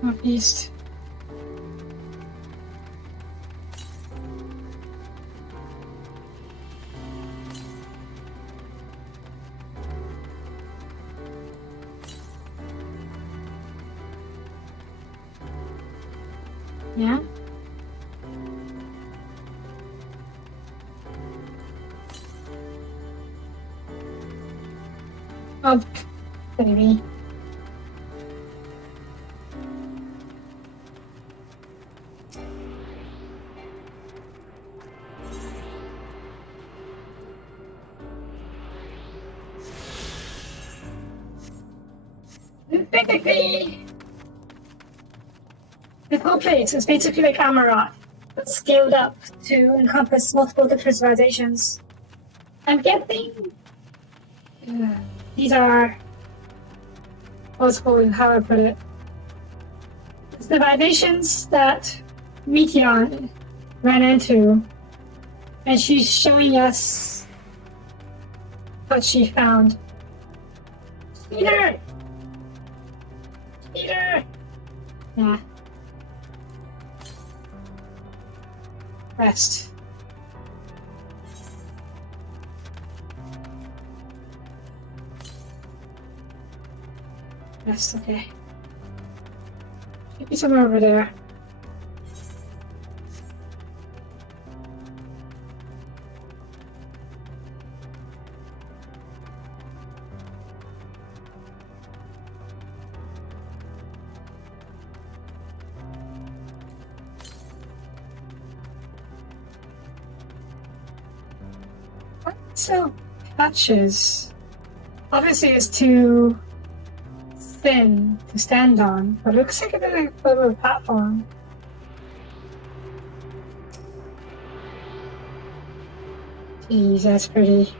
Northeast. Yeah. Oh, baby. Basically, this whole place is basically like Amarat, but scaled up to encompass multiple different civilizations. I'm guessing these are multiple, how I put it, civilizations that Meteon ran into, and she's showing us what she found. Peter! Peter! Yeah. Rest. Rest, okay. Maybe somewhere over there. So, patches. Obviously, it's too thin to stand on, but it looks like a bit of a platform. Jeez, that's pretty.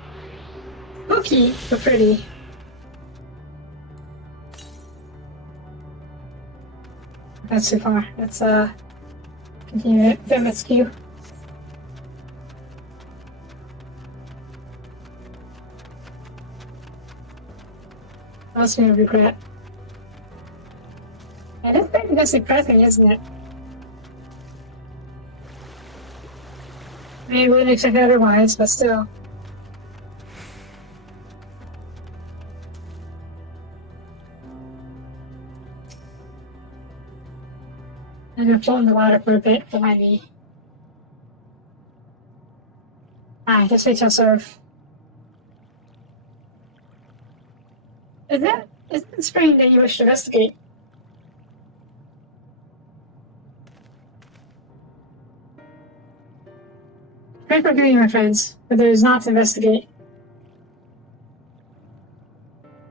Spooky, but pretty. That's too far. Let's continue it. Then let's queue. That's gonna regret. And it's pretty just depressing, isn't it? I mean, I wouldn't expect otherwise, but still. I'm gonna float in the water for a bit behind me. Just wait till serve. Is it the spring that you wish to investigate? Pray for doing, my friends, but there is not to investigate.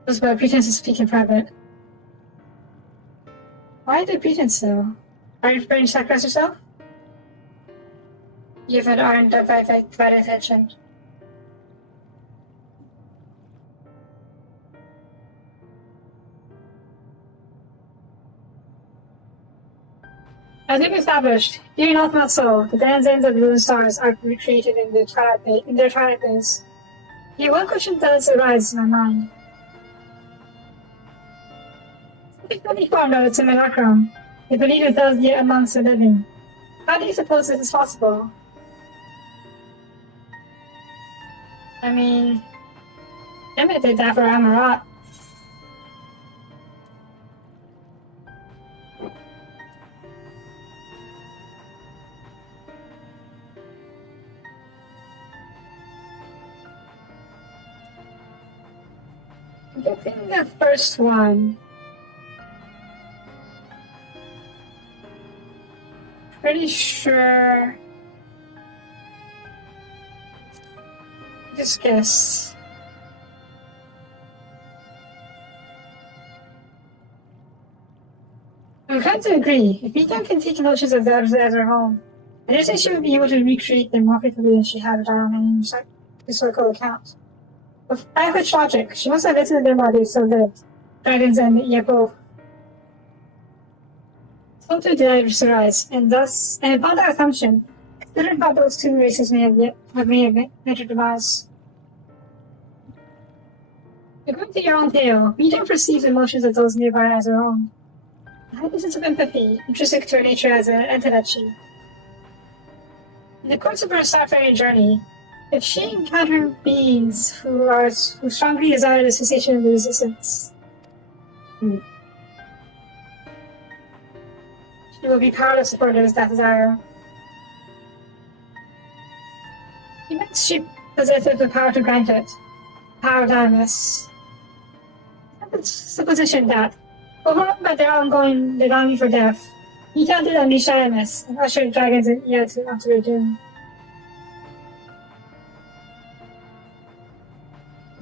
Just by pretense to speak in private. Why the pretense though? Are you preparing to sacrifice yourself? You aren't by attention. As we've established, here in Ultimate Soul, the dance ends of the moon stars are recreated in their twilight phase. Yet one question does arise in my mind. If nobody found out it's a Menachrome, they believe it does yet amongst the living. How do you suppose this is possible? I mean, Emmett did that for Amarat. I think the first one. Pretty sure. Just guess. I'm kind to agree. If Ethan can take emotions of others as her home, I don't think she would be able to recreate them more quickly than she had on any historical account. With average logic, she must have visited their bodies so lived. Dragons and Yakov. So too did I surmise, and upon that assumption, considering how those two races may have met their demise. According to your own tale, Meteor perceives emotions of those nearby as her own. A heightened sense of empathy, intrinsic to her nature as an Entidachi. In the course of her starfaring journey, if she encountered beings who strongly desire the cessation of the resistance, she will be powerless to support that desire. Even if she possesses the power to grant it, power of Dynamis. It's a supposition that, overwhelmed by their longing for death, he attempted to unleash Dynamis and usher dragons yet onto their doom.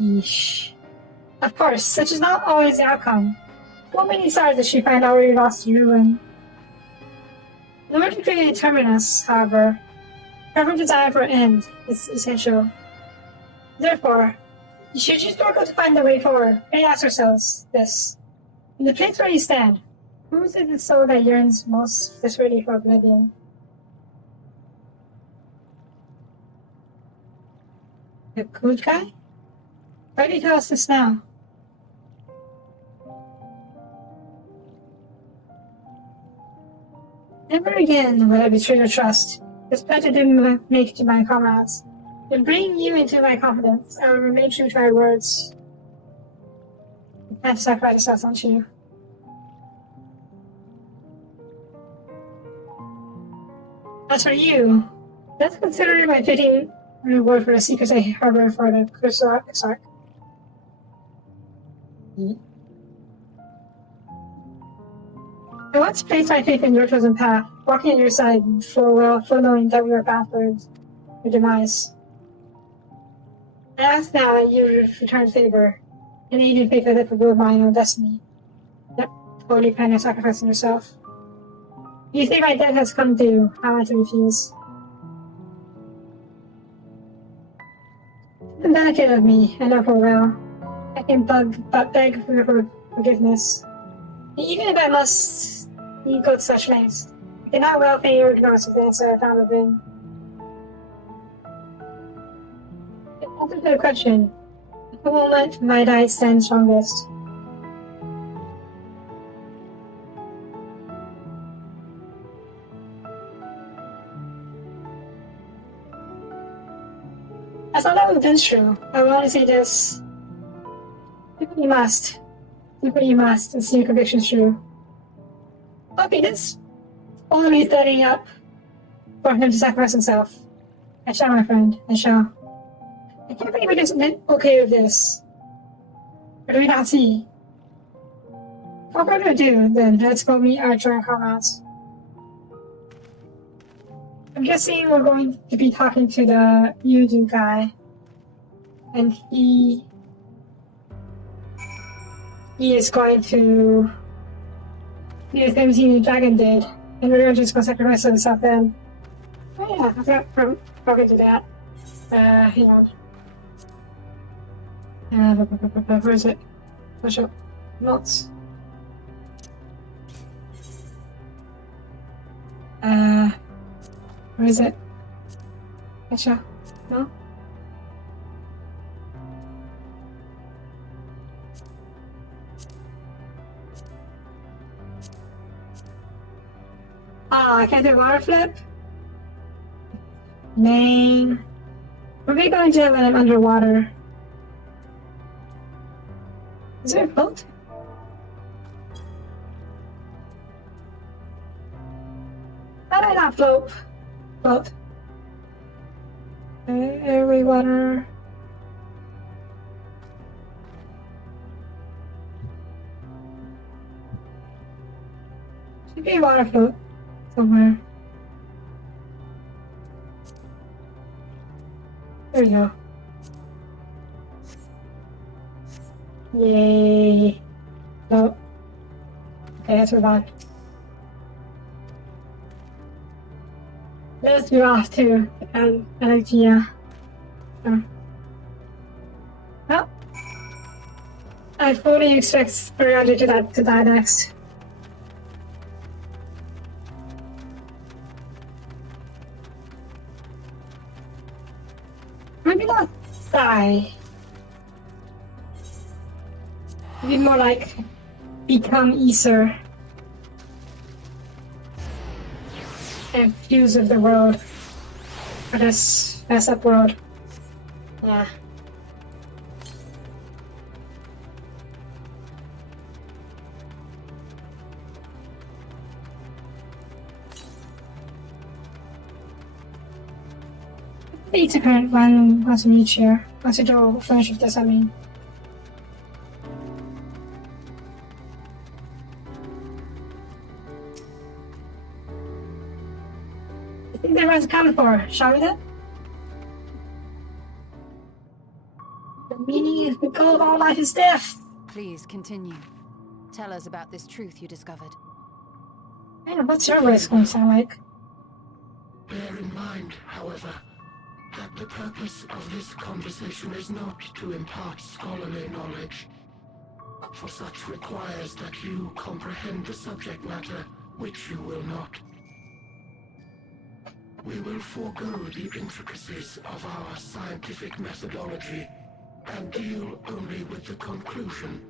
Yeesh. Of course, such is not always the outcome. What many stars does she find already lost to ruin? In order to create a terminus, however, her desire for an end is essential. Therefore, should you struggle to find the way forward, we ask ourselves this. In the place where you stand, whose is the soul that yearns most desperately for oblivion? The good guy? Why do you tell us this now? Never again will I betray your trust, despite I didn't make to my comrades. In bringing you into my confidence, I will remain true to my words. You can't sacrifice yourself, don't you? As for you, let's consider my fitting reward for the secrets I harbor for the Crystal Exarch. I once placed my faith in your chosen path, walking at your side, full knowing that we were bound for your demise. I ask now that you return favor, and aid in faith that fulfill my own destiny. Yep, totally planning on sacrificing yourself. You think my death has come due, I want to refuse. It's delicate of me, I know full well. I can beg for your forgiveness. And even if I must go to such lengths, I cannot well pay your ignorance of the answer I found within. In answer to the question, at the moment might I stand strongest? As all that we've been through, I will only say this. Do what you must. Do what you must and see your convictions through. Soapie, this only setting up for him to sacrifice himself. I shall, my friend, I shall. I can't believe it isn't okay with this. Or do we not see? Without further ado, then, let's go meet our joint comrades. I'm guessing we're going to be talking to the Yudu guy. And he is going to do the same thing the dragon did. And we're just going to sacrifice himself then. Oh yeah, I forgot to do that. Hang on. Where is it? Push up. Notes. Where is it? Gotcha. No? Oh, I can't do water flip? Name. We're going to jail when I'm underwater. Is there a boat? How did I not float? Float. Airway water. Should be a water float somewhere. There we go. Yay. Nope. Okay, let's move on. Let's move off to Energia. Well, I fully expect Ariadne to die next. Maybe not die. Maybe more like become Aesir. and fuse with the world. Or this mess up world. Yeah. It's a current one once we reach here. Once we do finish with this, I mean. I think everyone's coming for. Shall we then? The meaning is the goal of all life is death. Please continue. Tell us about this truth you discovered. Man, what's your voice going to sound like? Bear in mind, however, that the purpose of this conversation is not to impart scholarly knowledge, for such requires that you comprehend the subject matter, which you will not. We will forego the intricacies of our scientific methodology and deal only with the conclusion,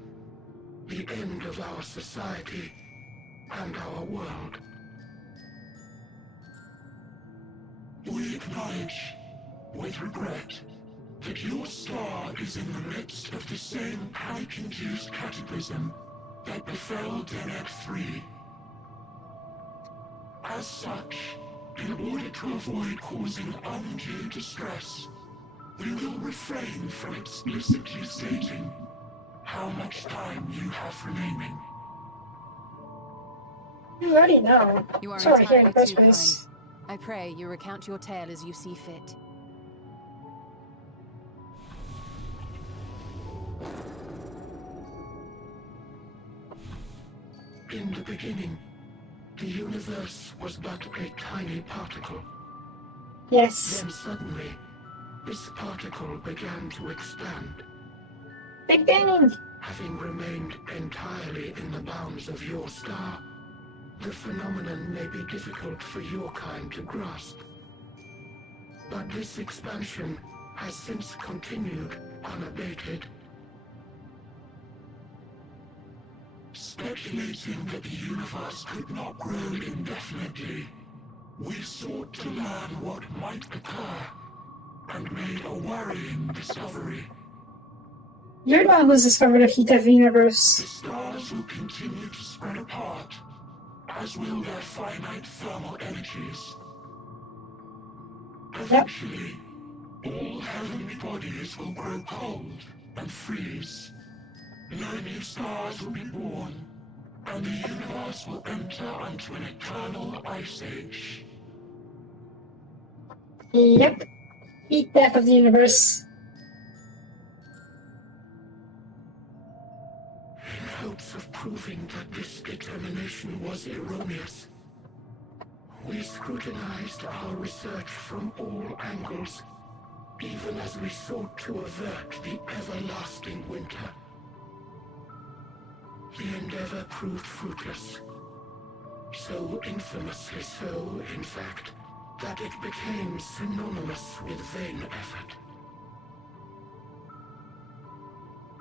the end of our society and our world. We acknowledge, with regret, that your star is in the midst of the same panic-induced cataclysm that befell Deneb 3. As such, in order to avoid causing undue distress, we will refrain from explicitly stating how much time you have remaining. You already know. You are Sorry, here in entirely the first too place. kind. I pray you recount your tale as you see fit. In the beginning, the universe was but a tiny particle. Yes. Then suddenly, this particle began to expand. Big Bang! Having remained entirely in the bounds of your star, the phenomenon may be difficult for your kind to grasp. But this expansion has since continued unabated. Speculating that the universe could not grow indefinitely, we sought to learn what might occur, and made a worrying discovery. You're the one who's discovered the heat of the The universe. stars will continue to spread apart, as will their finite thermal energies. Eventually, all heavenly bodies will grow cold and freeze. No new stars will be born, and the universe will enter into an eternal ice age. Yep. Heat death of the universe. In hopes of proving that this determination was erroneous, we scrutinized our research from all angles, even as we sought to avert the everlasting winter. The endeavor proved fruitless. So infamously so, in fact, that it became synonymous with vain effort.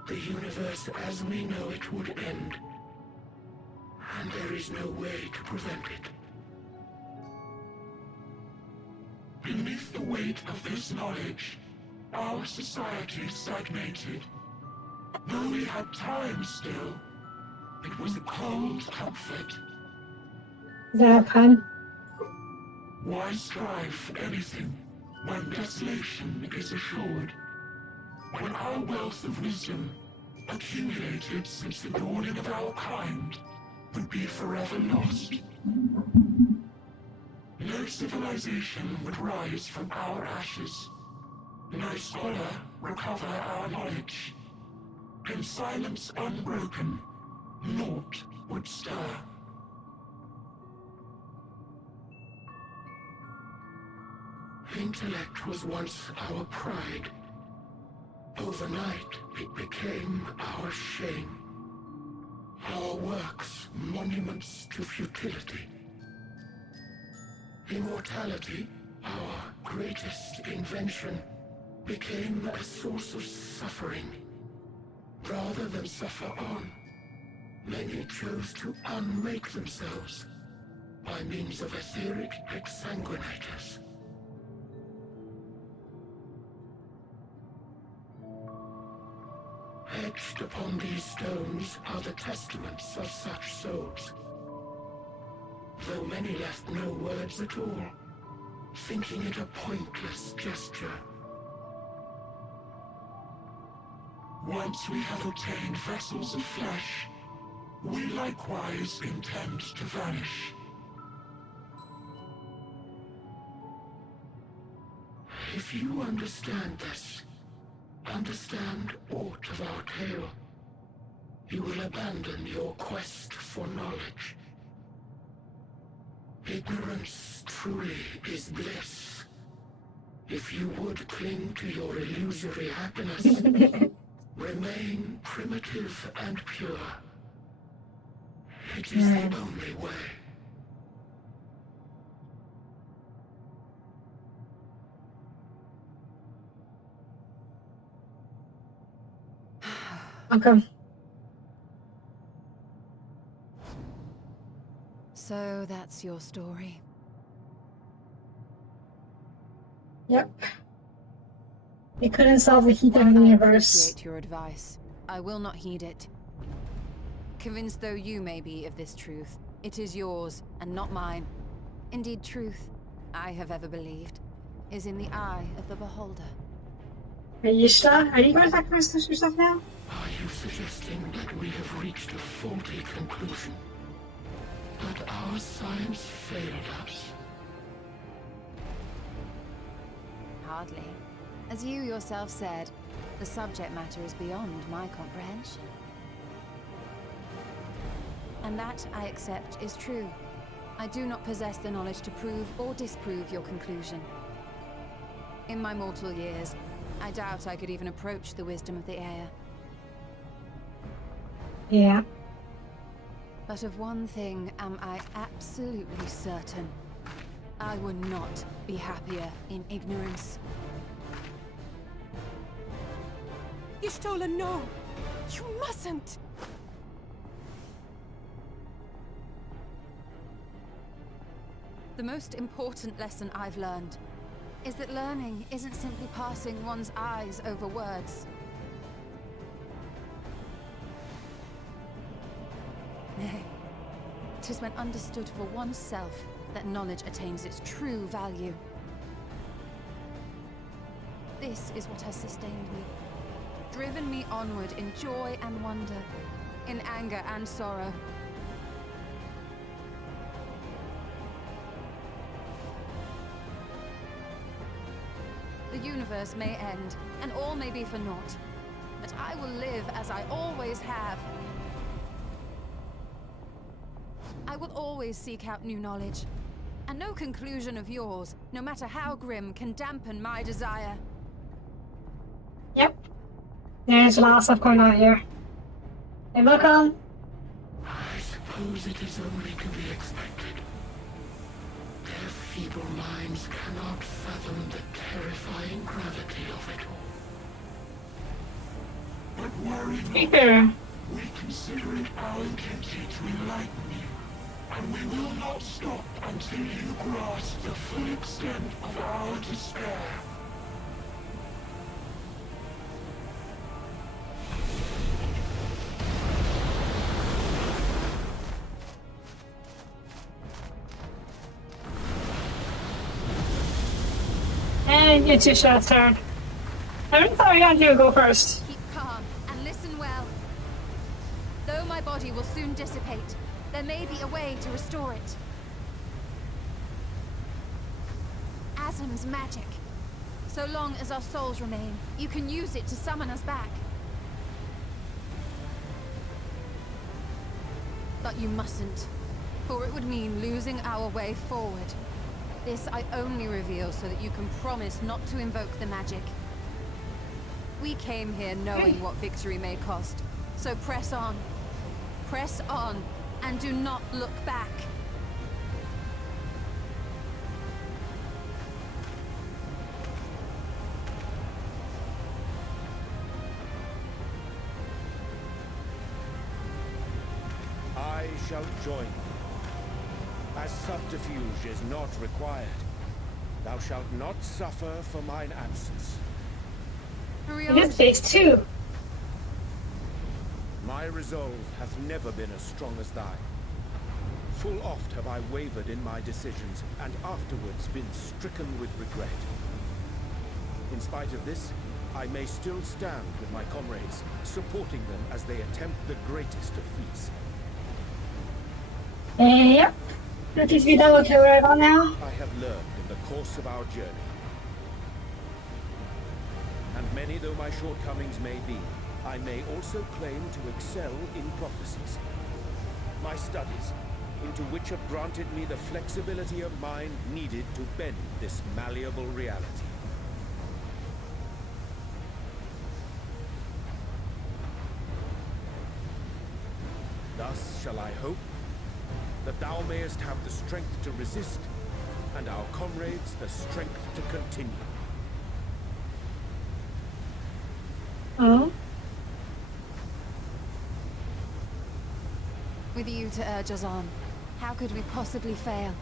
The universe as we know it would end, and there is no way to prevent it. Beneath the weight of this knowledge, our society stagnated. Though we had time still, it was a cold comfort. Is that a pun? Why strive for anything when desolation is assured? When our wealth of wisdom, accumulated since the dawning of our kind, would be forever lost. No civilization would rise from our ashes. No scholar recover our knowledge. In silence unbroken, naught would stir. Intellect was once our pride. Overnight, it became our shame. Our works, monuments to futility. Immortality, our greatest invention, became a source of suffering. Rather than suffer on, many chose to unmake themselves, by means of etheric exsanguinators. Etched upon these stones are the testaments of such souls, though many left no words at all, thinking it a pointless gesture. Once we have obtained vessels of flesh, we likewise intend to vanish. If you understand this, understand aught of our tale, you will abandon your quest for knowledge. Ignorance truly is bliss. If you would cling to your illusory happiness, remain primitive and pure. It is the only way. Okay. So that's your story. Yep. We couldn't solve the heat of While the I universe. appreciate your advice, I will not heed it. Convinced though you may be of this truth, it is yours and not mine. Indeed, truth, I have ever believed, is in the eye of the beholder. Are you sure? Are you going to talk about yourself now? Are you suggesting that we have reached a faulty conclusion? That our science failed us? Hardly. As you yourself said, the subject matter is beyond my comprehension. And that, I accept, is true. I do not possess the knowledge to prove or disprove your conclusion. In my mortal years, I doubt I could even approach the wisdom of the air. Yeah. But of one thing am I absolutely certain. I would not be happier in ignorance. Ishtola, no! You mustn't! The most important lesson I've learned is that learning isn't simply passing one's eyes over words. Nay, it is when understood for oneself that knowledge attains its true value. This is what has sustained me, driven me onward in joy and wonder, in anger and sorrow. The universe may end, and all may be for naught. But I will live as I always have. I will always seek out new knowledge. And no conclusion of yours, no matter how grim, can dampen my desire. Yep. There's a lot of stuff going on here. Hey, welcome. I suppose it is only to be expected. Their feeble minds cannot fathom the terrifying gravity of it all. But worry not. Here. We consider it our duty to enlighten you, and we will not stop until you grasp the full extent of our despair. And it's your shot's turn. I really thought we got you to go first. Keep calm and listen well. Though my body will soon dissipate, there may be a way to restore it. Asm's magic. So long as our souls remain, you can use it to summon us back. But you mustn't, for it would mean losing our way forward. This I only reveal so that you can promise not to invoke the magic. We came here knowing what victory may cost, so press on. Press on, and do not look back. I shall join you. as subterfuge is not required, thou shalt not suffer for mine absence. It is phase 2. My resolve hath never been as strong as thine. Full oft have I wavered in my decisions, and afterwards been stricken with regret. In spite of this, I may still stand with my comrades, supporting them as they attempt the greatest of feats. Yep. That is we done with her right on now. I have learned in the course of our journey. And many though my shortcomings may be, I may also claim to excel in prophecies. My studies, into which have granted me the flexibility of mind needed to bend this malleable reality. Thus shall I hope that thou mayest have the strength to resist, and our comrades the strength to continue. Oh. With you to urge us on, how could we possibly fail?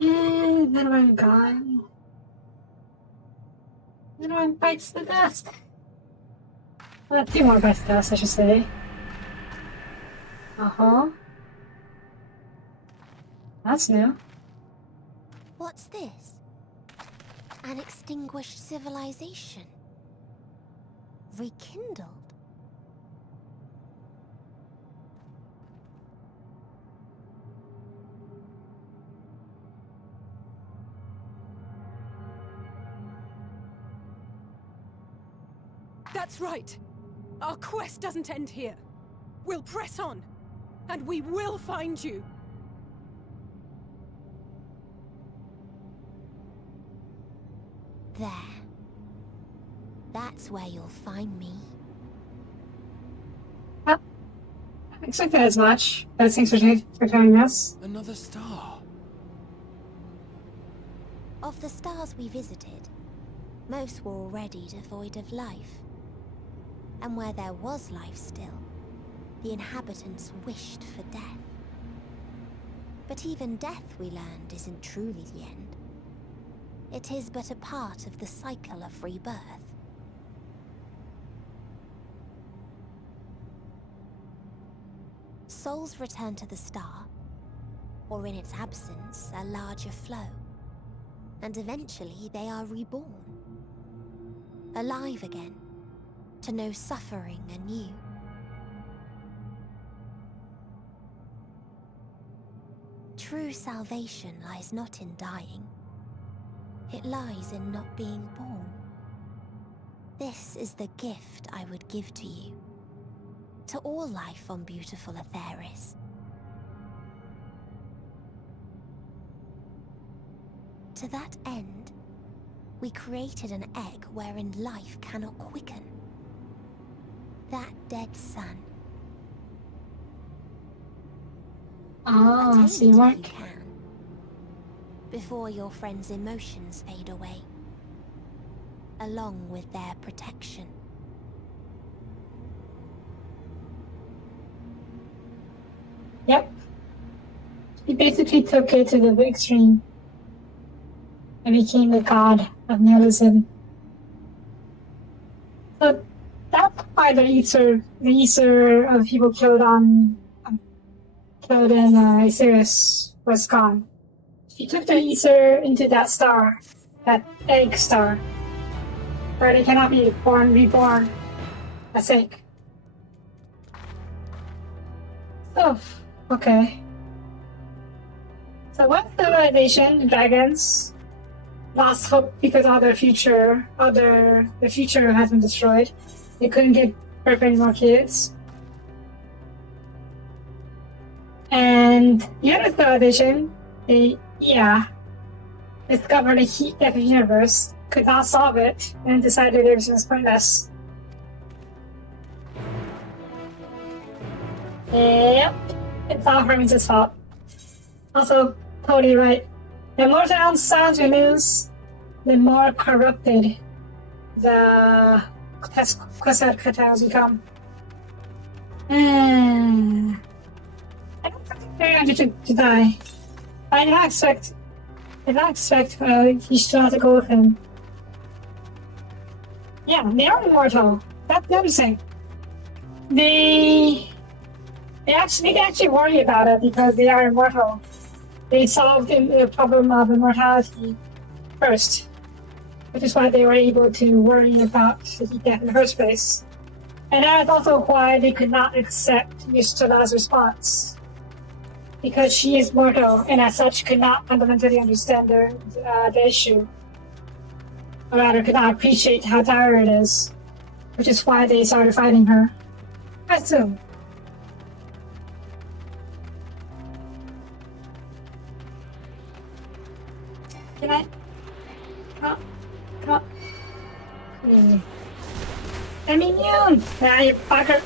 And then I'm gone. Then one bites the dust. Well, 2 more bites the dust, I should say. Uh-huh. That's new. What's this? An extinguished civilization. Rekindled. That's right. Our quest doesn't end here. We'll press on, and we will find you. There. That's where you'll find me. I expected as much. Thanks for telling us. Another star. Of the stars we visited, most were already devoid of life. And where there was life still, the inhabitants wished for death. But even death, we learned, isn't truly the end. It is but a part of the cycle of rebirth. Souls return to the star, or in its absence, a larger flow. And eventually they are reborn. Alive again, to know suffering anew. True salvation lies not in dying. It lies in not being born. This is the gift I would give to you. To all life on beautiful Aetheris. To that end, we created an egg wherein life cannot quicken. That dead sun. Oh, Attain so it you if weren't. you can, before your friends' emotions fade away, along with their protection. Yep. He basically took it to the extreme and became the god of nihilism. So that's why the Aether of people killed in Osiris was gone. He took the Aether into that star, that egg star, where they cannot be reborn. That's it. So, okay. So one civilization, dragons, lost hope because the future has been destroyed. They couldn't give birth any more kids. And the other civilization, they discovered the heat death of the universe could not solve it and decided it was just pointless. Yep, it's all Hermes' fault. Also, totally right. The more town sounds we lose, the more corrupted the quest cartels become. I don't think they're ready to die. I did not expect he still have to go with him. Yeah, they are immortal. That's the other thing. They actually worry about it because they are immortal. They solved the problem of immortality first, which is why they were able to worry about the death in the first place. And that is also why they could not accept Yustola's response. Because she is mortal, and as such could not fundamentally understand the issue. Or rather, could not appreciate how dire it is. Which is why they started fighting her. I assume. Can I? Come on. I'm immune! Ah, you fucker!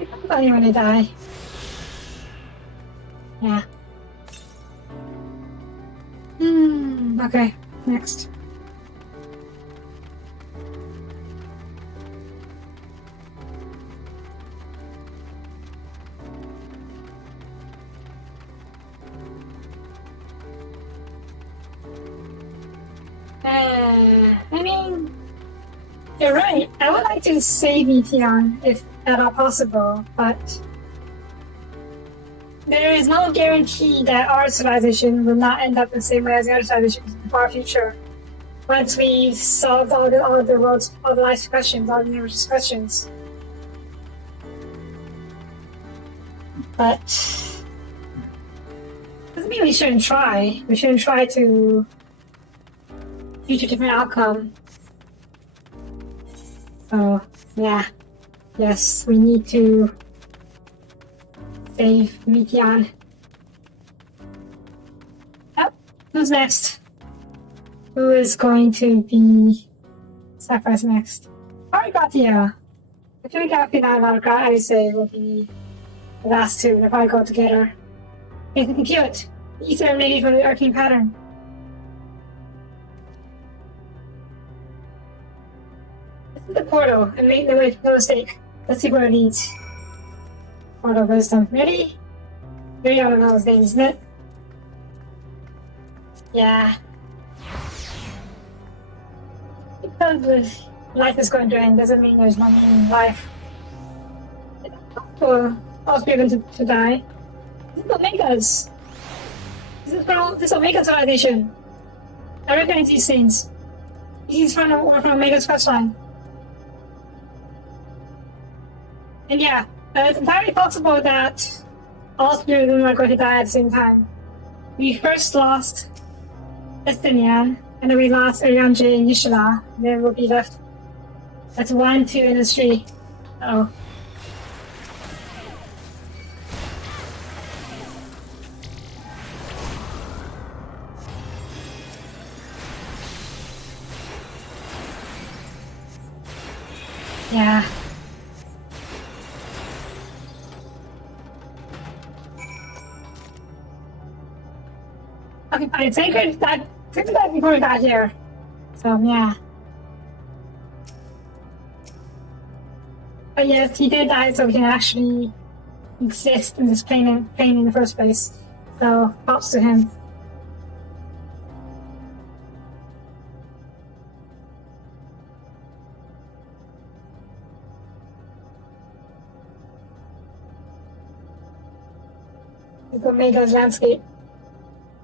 I thought you were gonna die. Yeah. Okay, next. I mean, you're right. I would like to save Etion if at all possible, but there is no guarantee that our civilization will not end up the same way as the other civilizations in the far future. Once we've solved all the world's life's questions, all the universe's questions. But doesn't mean we shouldn't try. We shouldn't try to reach a different outcome. So yeah. Yes, we need to save Meteon. Oh, who's next? Who is going to be sacrificed next? Probably Gratia. I think Gratia and Gratia, I say, will be the last two. They'll probably go together. If we can kill it. Ether emanated from the arcane pattern. This is the portal, and make no mistake. Let's see where it leads. Portal of Wisdom. Ready? Very all know his name, isn't it? Yeah. Because life is going to end doesn't mean there's no meaning in life. For us people to die. This is Omega's. This Omega civilization. I recognize these scenes. These from Omega's quest line. And yeah, it's entirely possible that all three of them are going to die at the same time. We first lost Estinian, and then we lost Arianje and Yishla. Then we'll be left. That's 1, 2, and 3. Oh. Yeah. Okay, fine. Sacred died before we got here. So, yeah. But yes, he did die so we can actually exist in this plane in the first place. So, props to him. Look at Omega's landscape.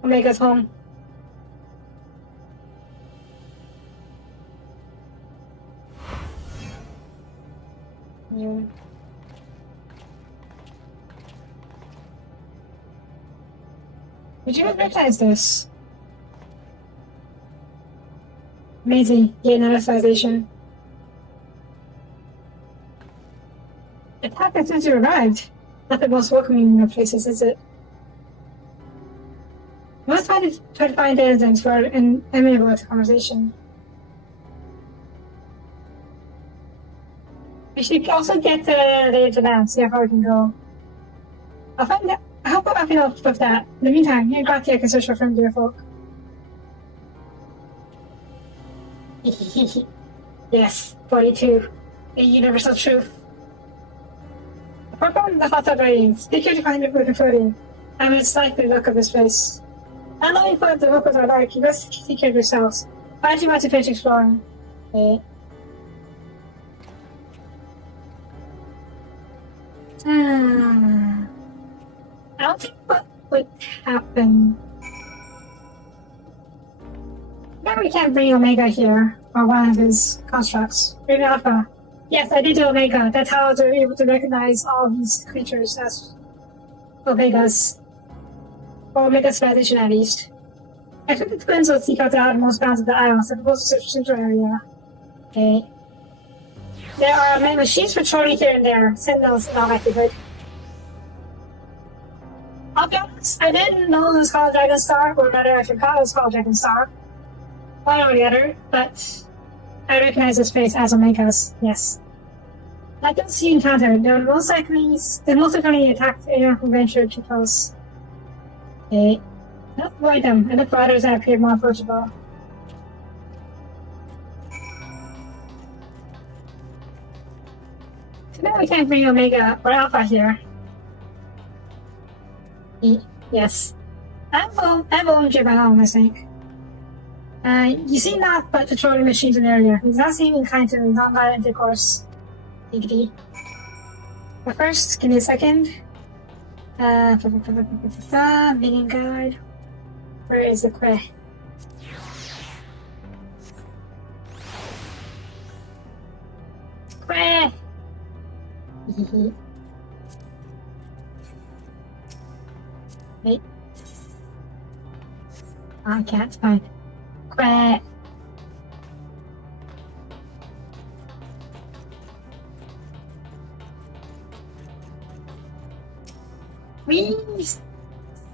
Omega's home. Did you recognize this? Amazing. Gain anesthesia. It happened since you arrived. Not the most welcoming of places, is it? You must try to find evidence for an amenable to conversation. We should also get the internet, see how far we can go. I'll find that. I hope I can help with that. In the meantime, you got the can search for friendlier folk. Yes, 42. A universal truth. Apart from the hot tub ratings, be sure to find it with footing. I'm like the look of this place. Not knowing what the locals are like, you must take care of yourselves. Why don't you want to finish exploring? Okay. I don't think what would happen. Maybe we can't bring Omega here, or one of his constructs. Bring Alpha. Yes, I did do Omega. That's how they're able to recognize all these creatures as Omegas. Or Omega civilization, at least. I think the twins will seek out the outermost bounds of the islands and propose to search the central area. Okay. There are many machines patrolling here and there. Sentinels in all likelihood. I'll be honest, I didn't know it was called Dragon Star, or rather I forgot it was called Dragon Star. One or the other, but I recognize this place as Omega's, yes. Like those you encountered, they most likely attacked anyone who ventured too close. Okay. Don't avoid them, and look for others that appear more approachable. Too bad we can't bring Omega or Alpha here. Yes. I'm volunteer by home, I think. You see not but patrolling machines in the area. He's not seeming kind to non-violent intercourse. Diggity. But first, give me a second. Meeting guide. Where is the quest? Quest! Wait. I can't find quest.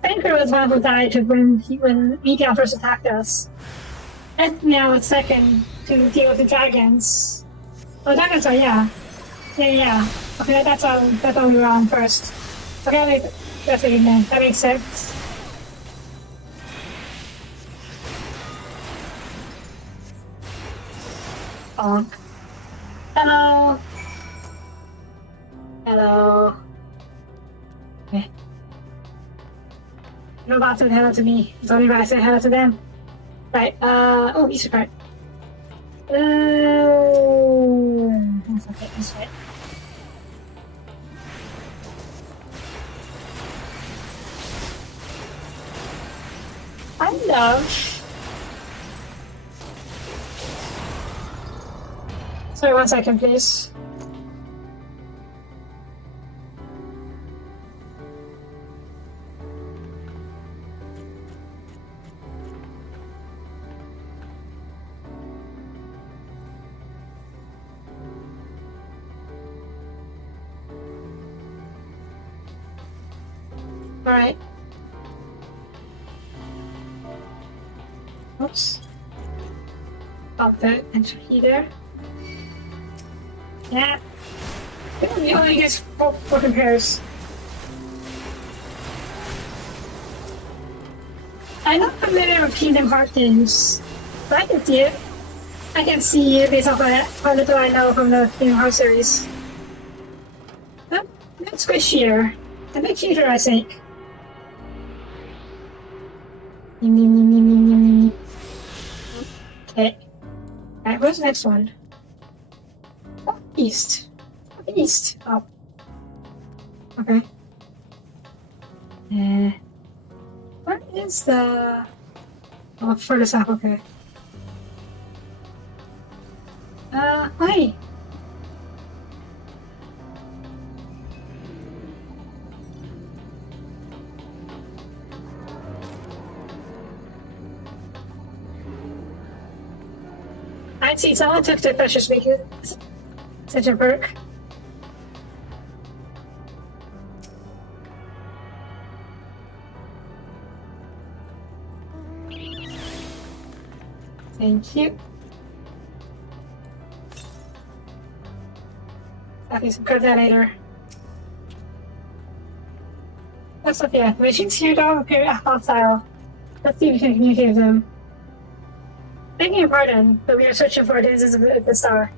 Spanker was one who died when Meteor first attacked us. And now it's second to deal with the dragons. Oh, dragons are, yeah. Yeah. Okay, that's all we were on first. Okay, that's what you meant. That makes sense. Bonk. Hello. Hello. Okay. No bots said hello to me. It's only right I said hello to them. Right, oh, Easter card. That's okay, that's right. I love. Sorry, 1 second, please. Alright. Oops. Stop that entry there. Yeah. We only get 4 pairs. I'm not familiar with Kingdom Hearts games, but I can see it. I can see it based off of how little I know from the Kingdom Hearts series. That's squishier. A bit cuter, I think. Okay. Alright, where's the next one? Oh, east. East. Oh. Okay. Where is the... Oh, further south, okay. Hi! I see someone took the precious week. Such a perk. Thank you. I'll be some grab that later. Oh, Sophia, machines here don't appear hostile. Let's see if we can communicate with them. Begging your pardon, but we are searching for denizens of the star.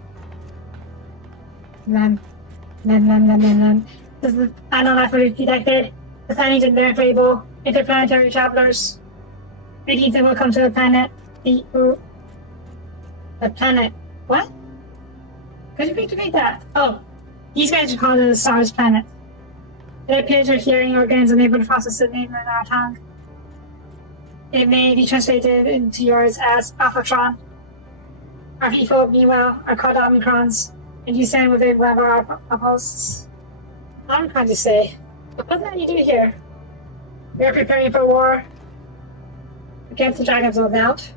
This is anomaly detected. The sightings are variable. Interplanetary travelers. Greetings and welcome to the planet. The planet. What? Could you repeat that? Oh, these guys are called the star's planet. It appears your hearing organs unable to process the name in our tongue. It may be translated into yours as Alphatron. Our people, meanwhile, are called Omicrons, and you stand within one of our outposts. Omicron, you say? But what do you do here? We are preparing for war against the dragons, no doubt.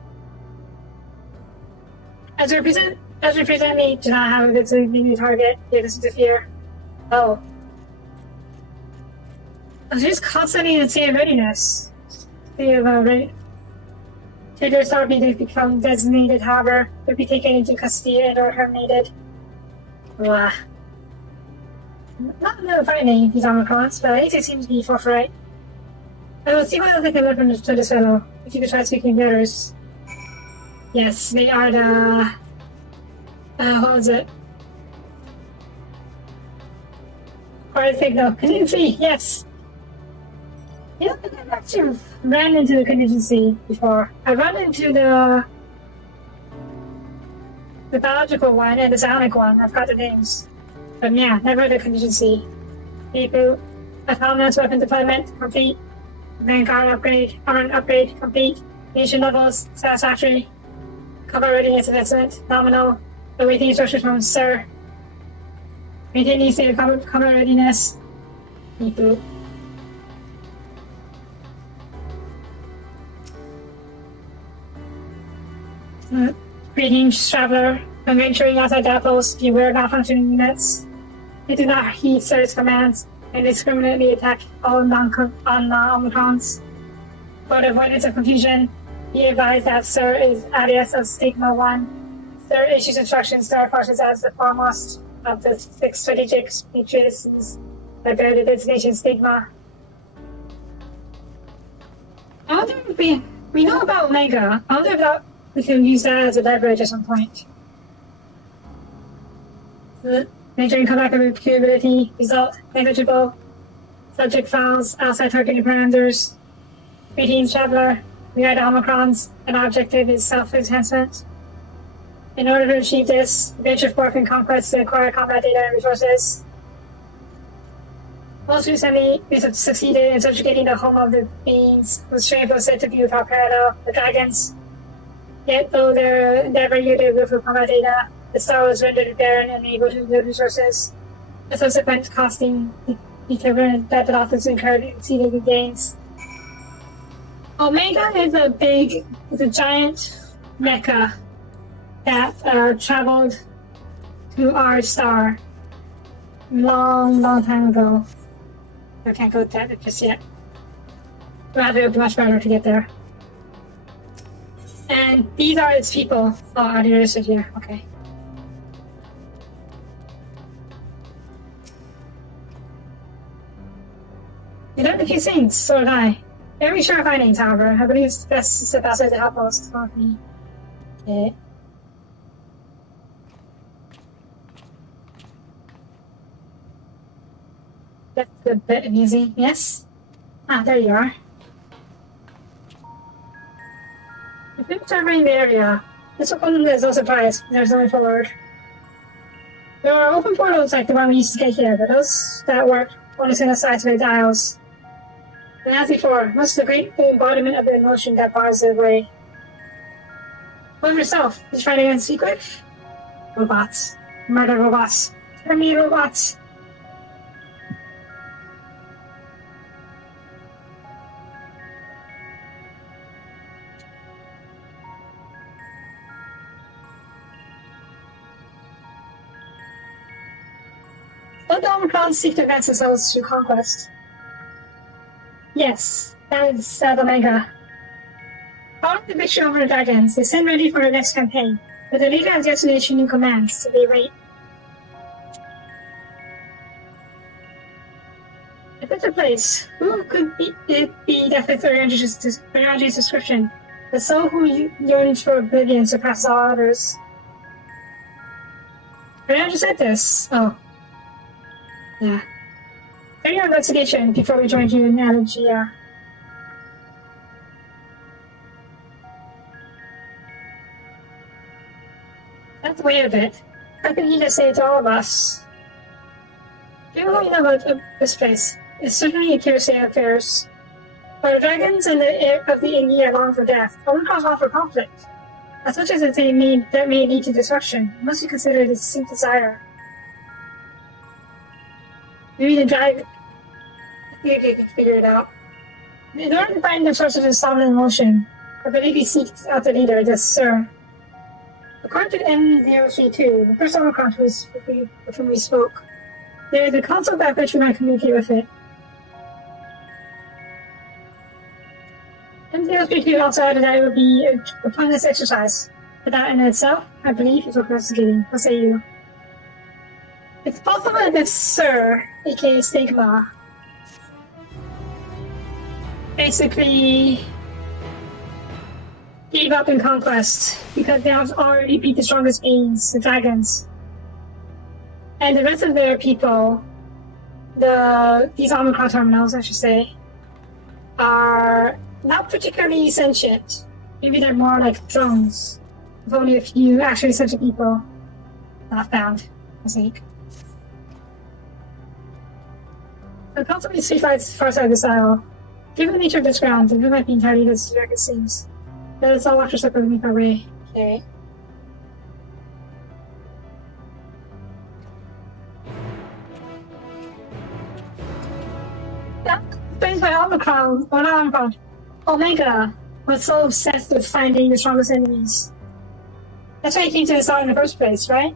As we present me, do not have a designated target, yet this is a fear. Oh. I was just constantly in a state of readiness. Should your Soapie become designated harbor, would be taken into custody and or terminated. Blah. Not really frightening, these Omicrons, but at least it seems to be forthright. I will see what else I can learn from this fellow, if you could try speaking to others. Yes, they are the... what was it? Or signal. Contingency, yes! You know, I've actually ran into the contingency before. I ran into the biological one and the psionic one. I've got the names. But yeah, never the contingency. Reboot. Autonomous weapon deployment complete. Vanguard upgrade. Armament upgrade complete. Mission levels satisfactory. Combat readiness assessment nominal. Awaiting instructions from Sir. Maintaining state of combat readiness. Reboot. Greetings, traveler. When venturing outside the outpost, beware of malfunctioning units. They do not heed Sir's commands and indiscriminately attack all Omicrons. For the avoidance of confusion, be advised that Sir is alias of Stigma 1. Sir issues instructions to our forces as the foremost of the 6 strategic matrices that bear the designation Stigma. I wonder if we know about Omega. I wonder if we can use that as a leverage at some point. Majoring combat capability, result, negligible. Subject files, outside targeting parameters. Greetings, traveler. We are the Omicrons, and our objective is self-enhancement. In order to achieve this, venture forth in conquest to acquire combat data and resources. Most recently, we have succeeded in subjugating the home of the beings whose strength was said to be without parallel, the dragons. Yet, though their endeavor yielded with combat data, the star was rendered barren and unable to build resources. The subsequent costing determined that the losses incurred exceeded the gains. Omega is a giant mecha that traveled to our star long time ago. I can't go there just yet. Rather, it would be much better to get there. And these are its people. Oh, are they listed here? Okay. You learned a few things, so did I. Very sure findings, however. I believe it's best to step outside the outpost for me. Okay. That's a bit amusing, yes? Ah, there you are. If you're surveying the area, this one is no surprise. There's only forward. There are open portals like the one we used to get here, but those that work only send us to the dials. And as before, most of the great embodiment of the emotion that bars the way. What of yourself? Did you find anything secret? Robots. Murder robots. Turn me robots. Will the Omicron seek to advance themselves through conquest? Yes, that is Omega. Following the victory over the dragons, they stand ready for the next campaign, but the leader has yet to issue new commands, so they wait. If it's a place, who could it be that fits Bernardi's description? The soul who yearns for oblivion surpasses all others. Bernardi said this. Oh. Yeah. During your investigation before we joined you in Allergia. That's way of it. How can he just say it to all of us? Given what we know about this place, it's certainly a curious state of affairs. But the dragons and the air of the India long for death, Omicron's offer conflict. As much as that may lead to destruction, it must be considered a distinct desire. Maybe the dragon. I think they can figure it out. In order to find the source of his dominant emotion, I believe he seeks out the leader, the Sir. According to N032, the first Omicron with whom we spoke, there is a console by which we might communicate with it. N032 also added that it would be a pointless exercise, but that in itself, I believe, is worth investigating. What say you? It's possible that this Sir, aka Stigma, basically gave up in conquest because they have already beat the strongest beings, the dragons. And the rest of their people, these Omicron terminals, I should say, are not particularly sentient. Maybe they're more like drones, with only a few actually sentient people not found, I think. The concept is far side of this isle. Given the nature of this ground, it might be entirely as direct as it seems. Let us all watch our step and make our way. Okay. That explains why Omega was so obsessed with finding the strongest enemies. That's why he came to this island in the first place, right?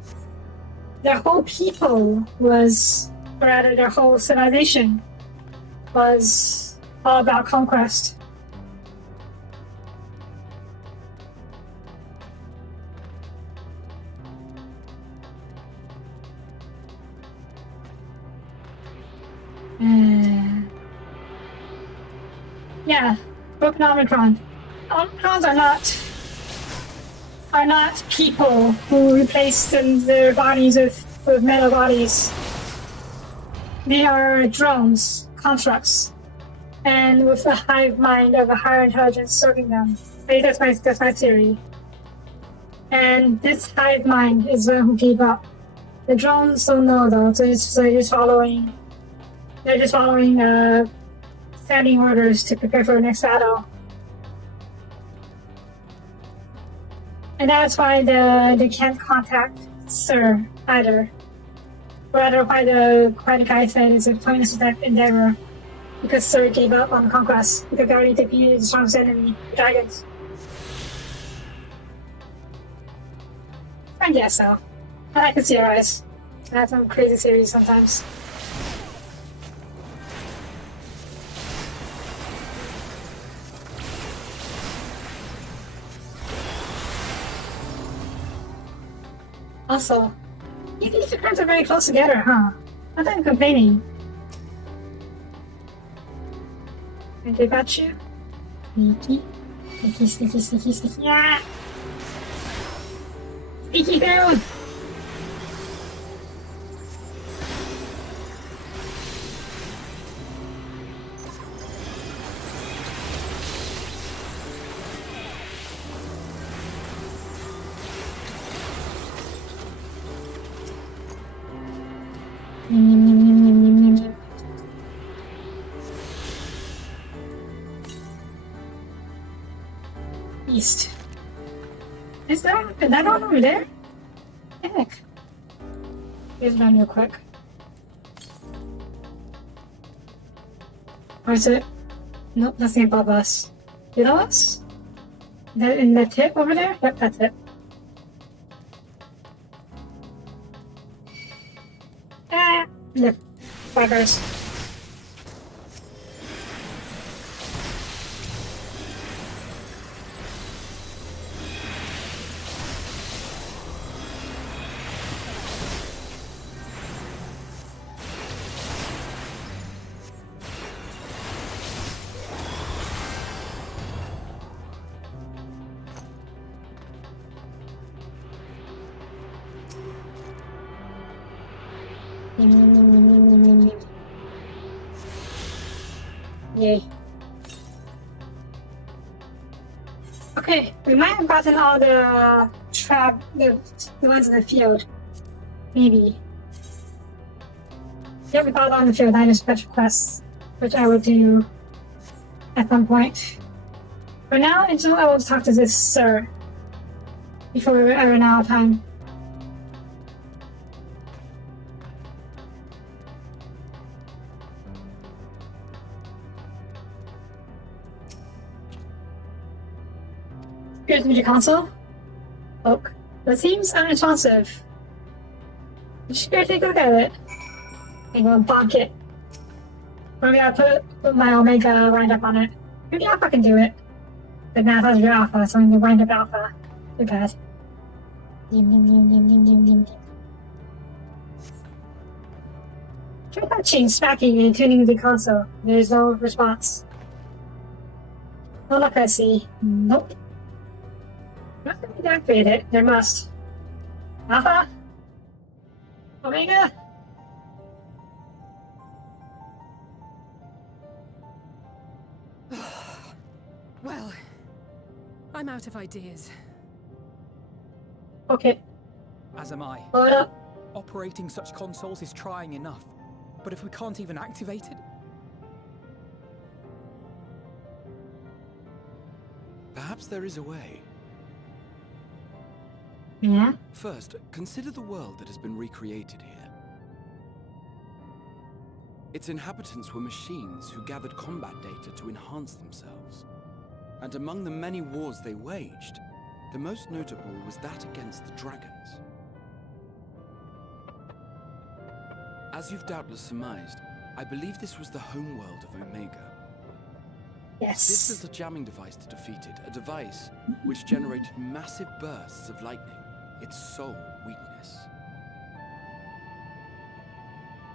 Their whole people was, or rather their whole civilization was all about conquest. Yeah, broken Omicron. Omicrons are not people who replace their bodies with metal bodies. They are drones, constructs, and with the hive mind of a higher intelligence serving them. That's my theory. And this hive mind is the one who gave up. The drones don't know though, so they're just following standing orders to prepare for the next battle. And that's why they can't contact Sir either. Or rather, why the guy said it's a pointless endeavor. Because Sir gave up on conquest, because they already defeated the strongest enemy, the dragons. I guess so. I can see your eyes. I have some crazy theories sometimes. Also, these two cards are very close together, huh? Not that I'm complaining. And they got you. Sneaky. Sneaky. Yeah! Sneaky down! East. Is that on over there? Heck. Here's down real quick. Or is it? Nope, that's not above us. Below us? In that tip over there? Yep, that's it. Ah! the buggers. Yay. Okay, we might have gotten all the the ones in the field. Maybe. Yeah, we got all in the field. I just special quests, which I will do at some point. For now, until I will talk to this sir before we run out of time. Here's the console. Oak. That seems unresponsive. You should go take a look at it. I'm gonna bonk it. Maybe I'll put my Omega wind up on it. Maybe Alpha can do it. But now that's your Alpha, so I'm gonna wind up Alpha. Too bad. Try touching, smacking, and tuning the console. There's no response. Oh look, I see. Nope. Must have been activated. There must. Alpha? Omega? Well, I'm out of ideas. Okay. As am I. Load up. Operating such consoles is trying enough. But if we can't even activate it? Perhaps there is a way. Yeah? First, consider the world that has been recreated here. Its inhabitants were machines who gathered combat data to enhance themselves. And among the many wars they waged, the most notable was that against the dragons. As you've doubtless surmised, I believe this was the homeworld of Omega. Yes. This was a jamming device to defeat it, a device which generated massive bursts of lightning, its sole weakness.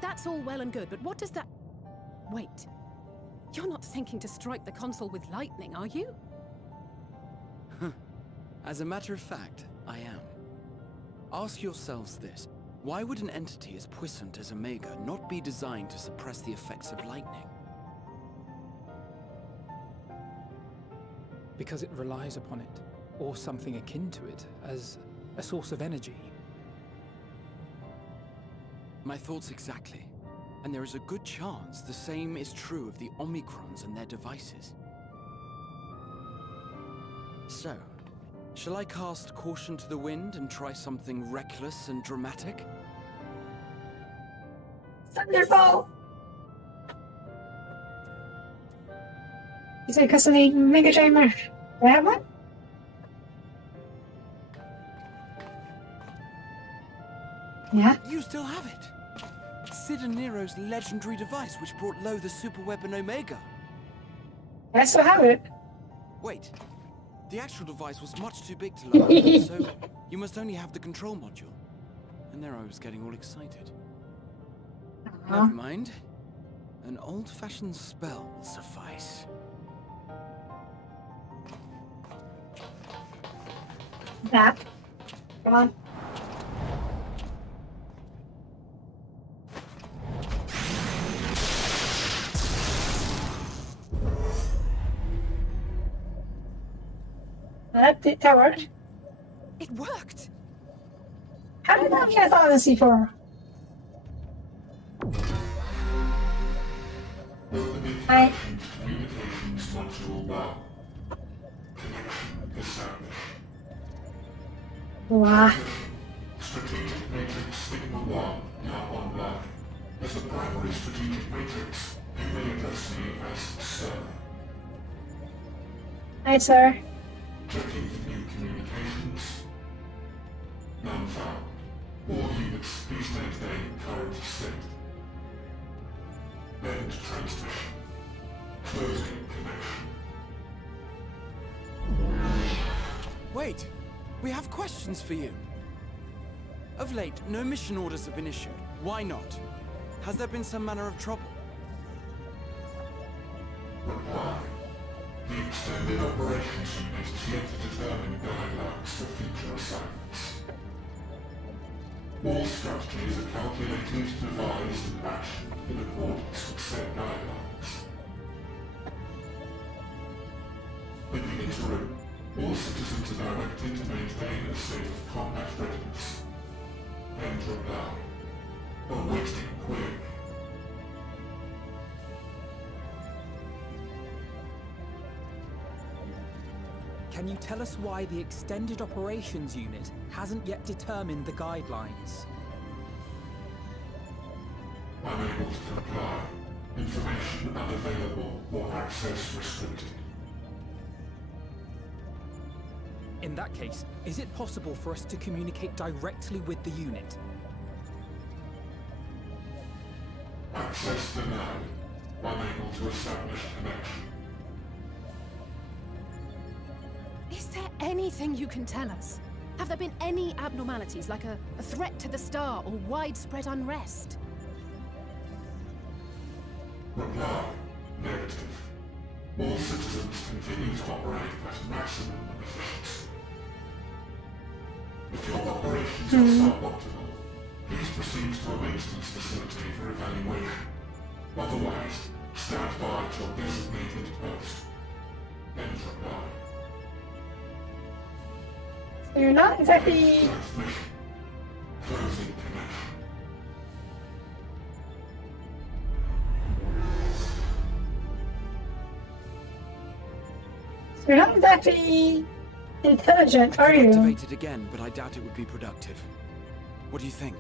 That's all well and good, but what does that... Wait. You're not thinking to strike the console with lightning, are you? As a matter of fact, I am. Ask yourselves this. Why would an entity as puissant as Omega not be designed to suppress the effects of lightning? Because it relies upon it, or something akin to it, as a source of energy. My thoughts exactly. And there is a good chance the same is true of the Omicrons and their devices. So, shall I cast caution to the wind and try something reckless and dramatic? Thunderbolt! He's like a Mega Dreamer. Do I have one? Yeah? You still have it! Sid and Nero's legendary device which brought low the super weapon Omega. I still have it. Wait, the actual device was much too big to lower, so you must only have the control module. And there I was getting all excited. Never mind. An old-fashioned spell will suffice. Zap. Come on. That worked. It worked! How did that get on this before? I... Communications module 1. Connection established. Wow. Strategic Matrix Sigma 1 now online. As a primary strategic matrix, you may address me as Sir. Hi, sir. Checking for new communications. None found. All units, please maintain current state. End transmission. Closing connection. Wait! We have questions for you. Of late, no mission orders have been issued. Why not? Has there been some manner of trouble? Reply. The extended operations unit is yet to determine guidelines for future assignments. All strategies are calculated, devised, and actioned in accordance with said guidelines. In the interim, all citizens are directed to maintain a state of combat readiness. End reply. Awaiting query. Can you tell us why the Extended Operations Unit hasn't yet determined the guidelines? Unable to comply. Information unavailable or access restricted. In that case, is it possible for us to communicate directly with the unit? Access denied. Unable to establish connection. Is there anything you can tell us? Have there been any abnormalities, like a threat to the star or widespread unrest? Reply. Negative. All citizens continue to operate at maximum efficiency. If your operations are suboptimal, please proceed to a maintenance facility for evaluation. Otherwise, stand by at your designated post. End reply. You're not exactly. Transmission. Closing connection. You're not exactly intelligent, are you? Activate it again, but I doubt it would be productive. What do you think?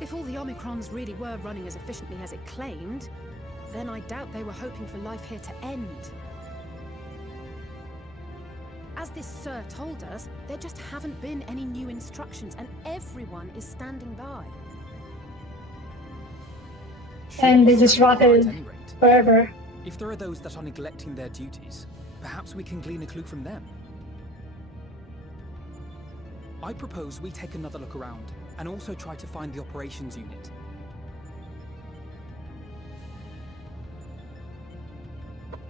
If all the Omicrons really were running as efficiently as it claimed, then I doubt they were hoping for life here to end. As this Sir told us, there just haven't been any new instructions, and everyone is standing by. And they just rotted At any rate, forever. if there are those that are neglecting their duties, perhaps we can glean a clue from them. I propose we take another look around, and also try to find the operations unit.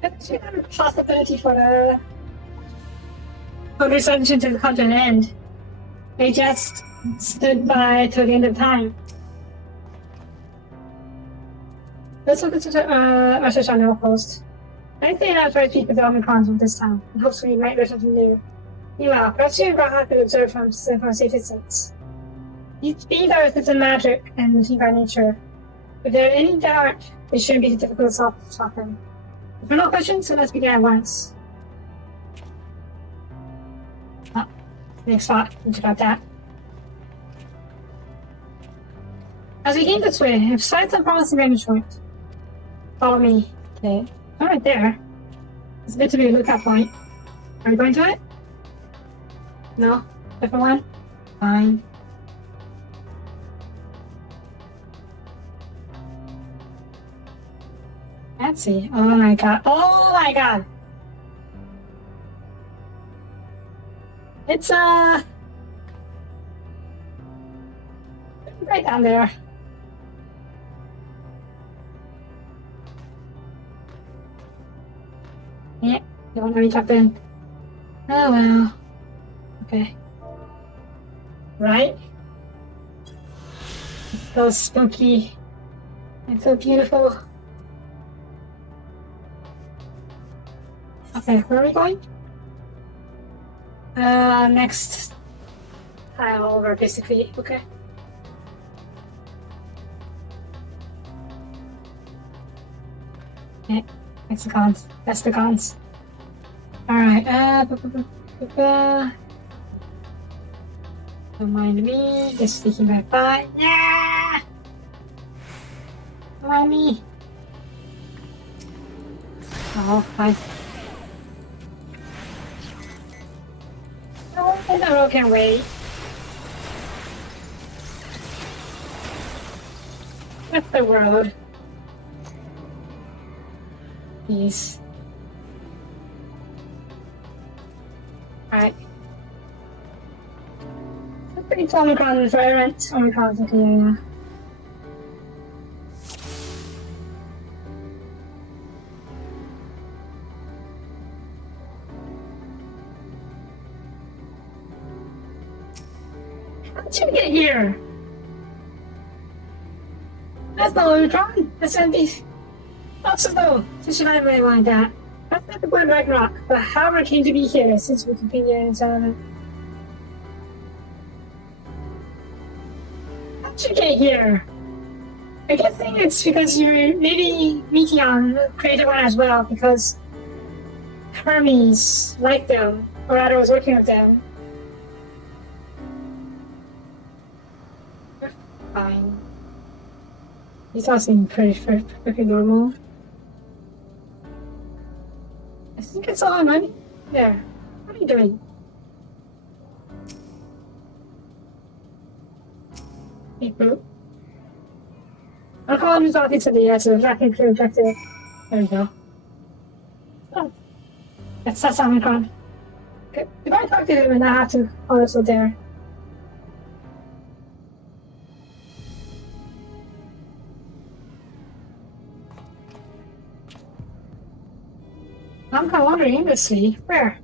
That's a possibility for the resurgence to come to an end. They just stood by till the end of time. Let's look at our search on Outpost. I think I'll try to keep the Omicrons of this time, and hopefully we might learn something new. Meanwhile, perhaps you have to observe from a safe distance. These are within magic and routine by nature. If there are any doubt, it shouldn't be too difficult to solve them. If there are no questions, so let's begin at once. Oh, next spot. Think about that. As we gain this way, I've sighted some promising vantage point. Follow me. Okay. Oh, right there. It's meant to be a lookout point. Are you going to it? No? Different one? Fine. Let's see. Oh my god. Oh my god! It's right down there. Yeah, don't let me jump in. Oh well. Okay. Right? It's so spooky. It's so beautiful. Okay, where are we going? Next tile over, basically. Okay. Okay, that's the cons. That's the cons. Alright, don't mind me, just sneaking back by. Yeah! Don't mind me. Oh, fine. No, the road can wait. What's the world? Peace. Alright. Pretty tall Omicron environment. Omicron's okay, yeah. How did you get here? That's not Omicron. That's empty. Possible to survive really like that. That's not the word Ragnarok, but however came to be here since Wikipedia and so on. How'd you get here? I guess it's because you're maybe meeting on Creative One as well, because Hermes liked them, or rather was working with them. Fine. These all seem pretty normal. I think it's all money. There. What are you doing? Hey, bro. I'll call him talking to the tracking crew objective. There we go. Oh. That's Omicron. Okay. If I talk to him and I have to also there. I'm kind of wondering aimlessly. Where?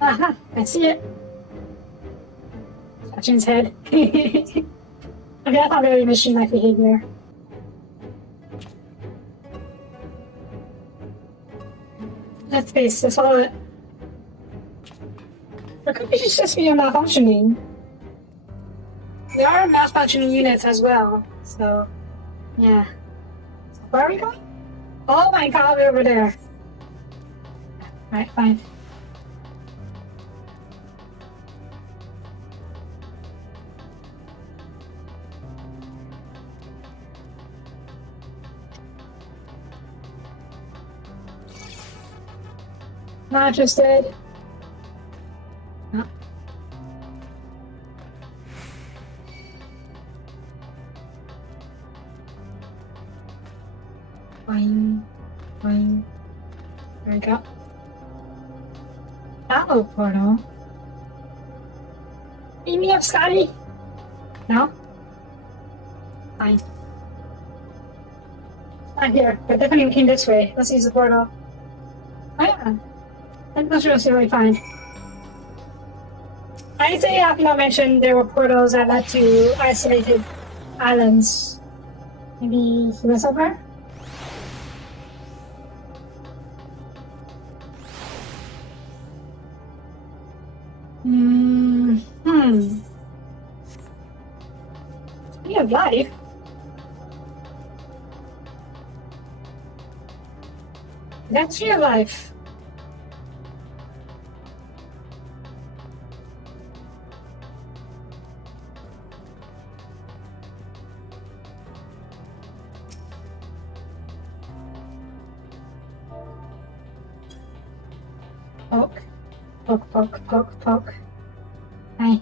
Aha! I see it. Touching his head. Okay, I thought really machine-like behavior. Let's face, that's all it. Or could it just be a malfunctioning? There are malfunctioning units as well, so yeah. So where are we going? Oh my god, we're over there. Alright, fine. Not interested. No. Fine. Fine. There we go. Hello, portal. Beat me up, Scotty. No? Fine. Not here, but definitely came this way. Let's use the portal. Oh yeah. That was really fine. I say I have not mentioned there were portals that led to isolated islands. Maybe he was over? Speaking of life. That's real life. Poke. Poke, poke, poke, poke. Hi.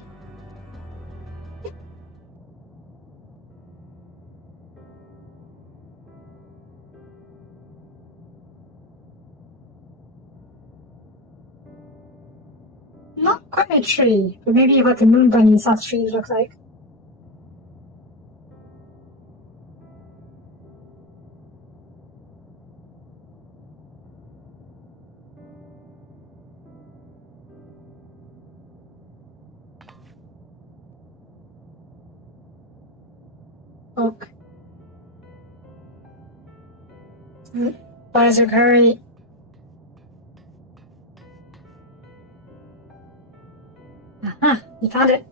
Not quite a tree, but maybe what the moon bunny thought trees look like. Poke. Buzzer curry. Aha, you found it.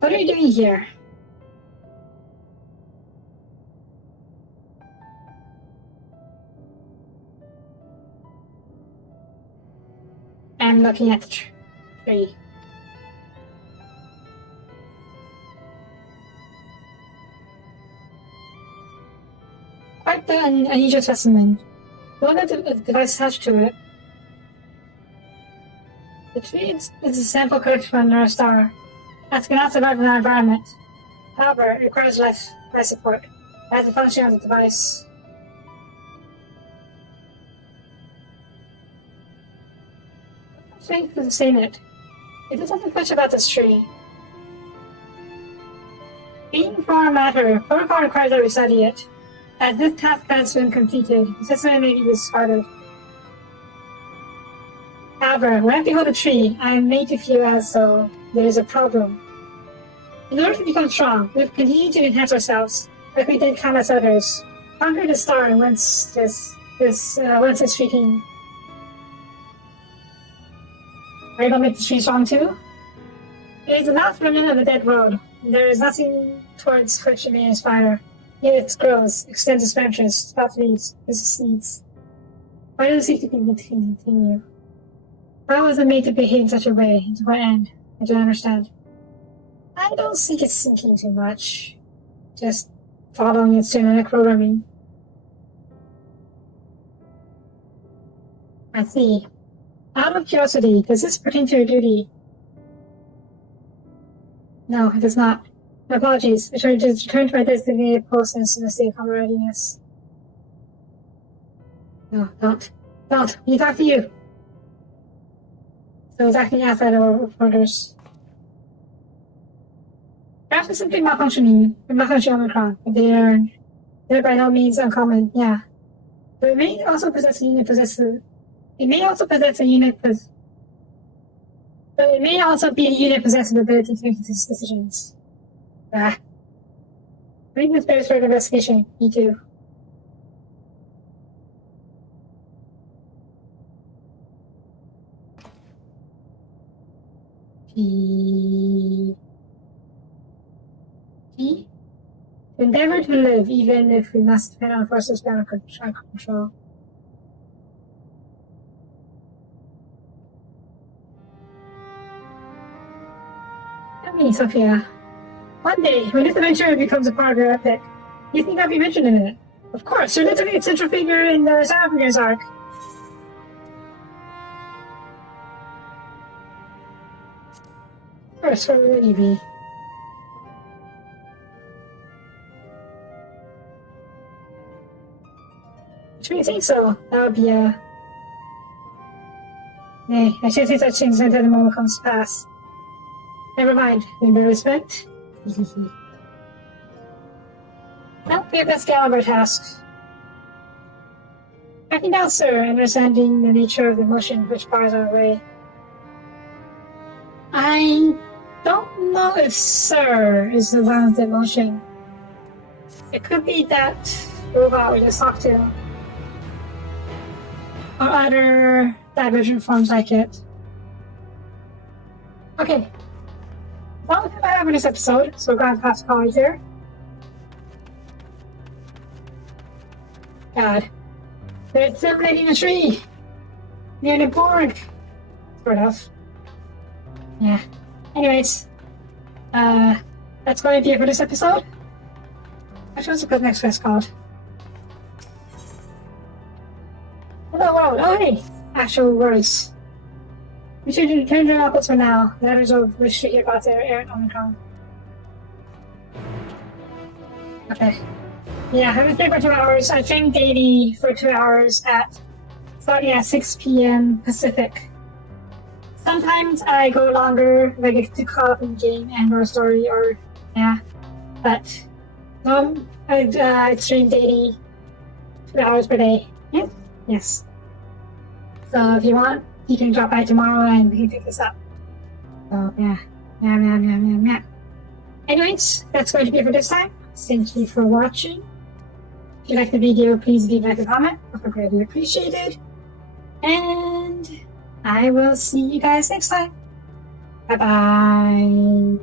What are you doing here? I'm looking at the tree. Check the unusual specimen. The one that the device attached to it. The tree is a sample collected from another star. That cannot survive in our environment. However, it requires life support. As the function of the device. Thanks for saying it. It does something much about this tree. Being for matter, protocol requires that we study it. As this task has been completed, the system may be discarded. However, when I behold a tree, I am made to feel as though there is a problem. In order to become strong, we have continued to enhance ourselves, like we did countless others. Conquer the star and once this streaking. Are you gonna make the tree strong too? It is the last remnant of the dead world. There is nothing towards which it may aspire. Yet it grows, extends its branches, sprouts leaves, produces seeds. Why does it seek to continue? Why was it made to behave in such a way? And to what end? I don't understand. I don't think it's thinking too much. Just following its genetic programming. I see. Out of curiosity, does this pertain to your duty? No, it does not. My apologies. I should just return to my designated post in a state of combat readiness. No, don't. Don't. We talk to you. So it's acting outside of our orders. Perhaps it's simply malfunctioning Omicron, but they're by no means uncommon, yeah. But it may also possess a unique But it may also be a unit possessing the ability to make these decisions. I think this bears further investigation. Me too. P. Endeavor to live, even if we must depend on forces beyond our control. Tell me, Sophia. One day, when this adventure becomes a part of your epic, you think I'll be mentioned in it? Of course, you're literally a central figure in the South arc. Of course, where would you be? Should we think so? That would be Nay, I should say such things until the moment comes to pass. Never mind, remember respect? Well, we have to scale of our tasks. Tracking down Sir, understanding the nature of the motion which bars our way. I don't know if Sir is the one with the motion. It could be that robot we just talked to. Or other divergent forms like it. Okay. That's all I have in this episode, so we're going to have to call it here. God. They're circulating a tree! Near the board! Sort of. Yeah. Anyways. That's going to be it for this episode. Actually, what's the next quest called? Hello world! Oh hey! Actual words. We should return to our outputs for now. The others will wish to hear about their errant Omicron. Okay. Yeah, I've been playing for 2 hours. I trained daily for 2 hours starting at 6 p.m. Pacific. Sometimes I go longer if I get to caught up in the game and or story or yeah. But I stream daily 2 hours per day. Yes? Yes. So if you want, you can drop by tomorrow and we can pick this up. So yeah. Anyways, that's going to be it for this time. Thank you for watching. If you liked the video, please leave a comment. I would greatly appreciated. And I will see you guys next time. Bye bye.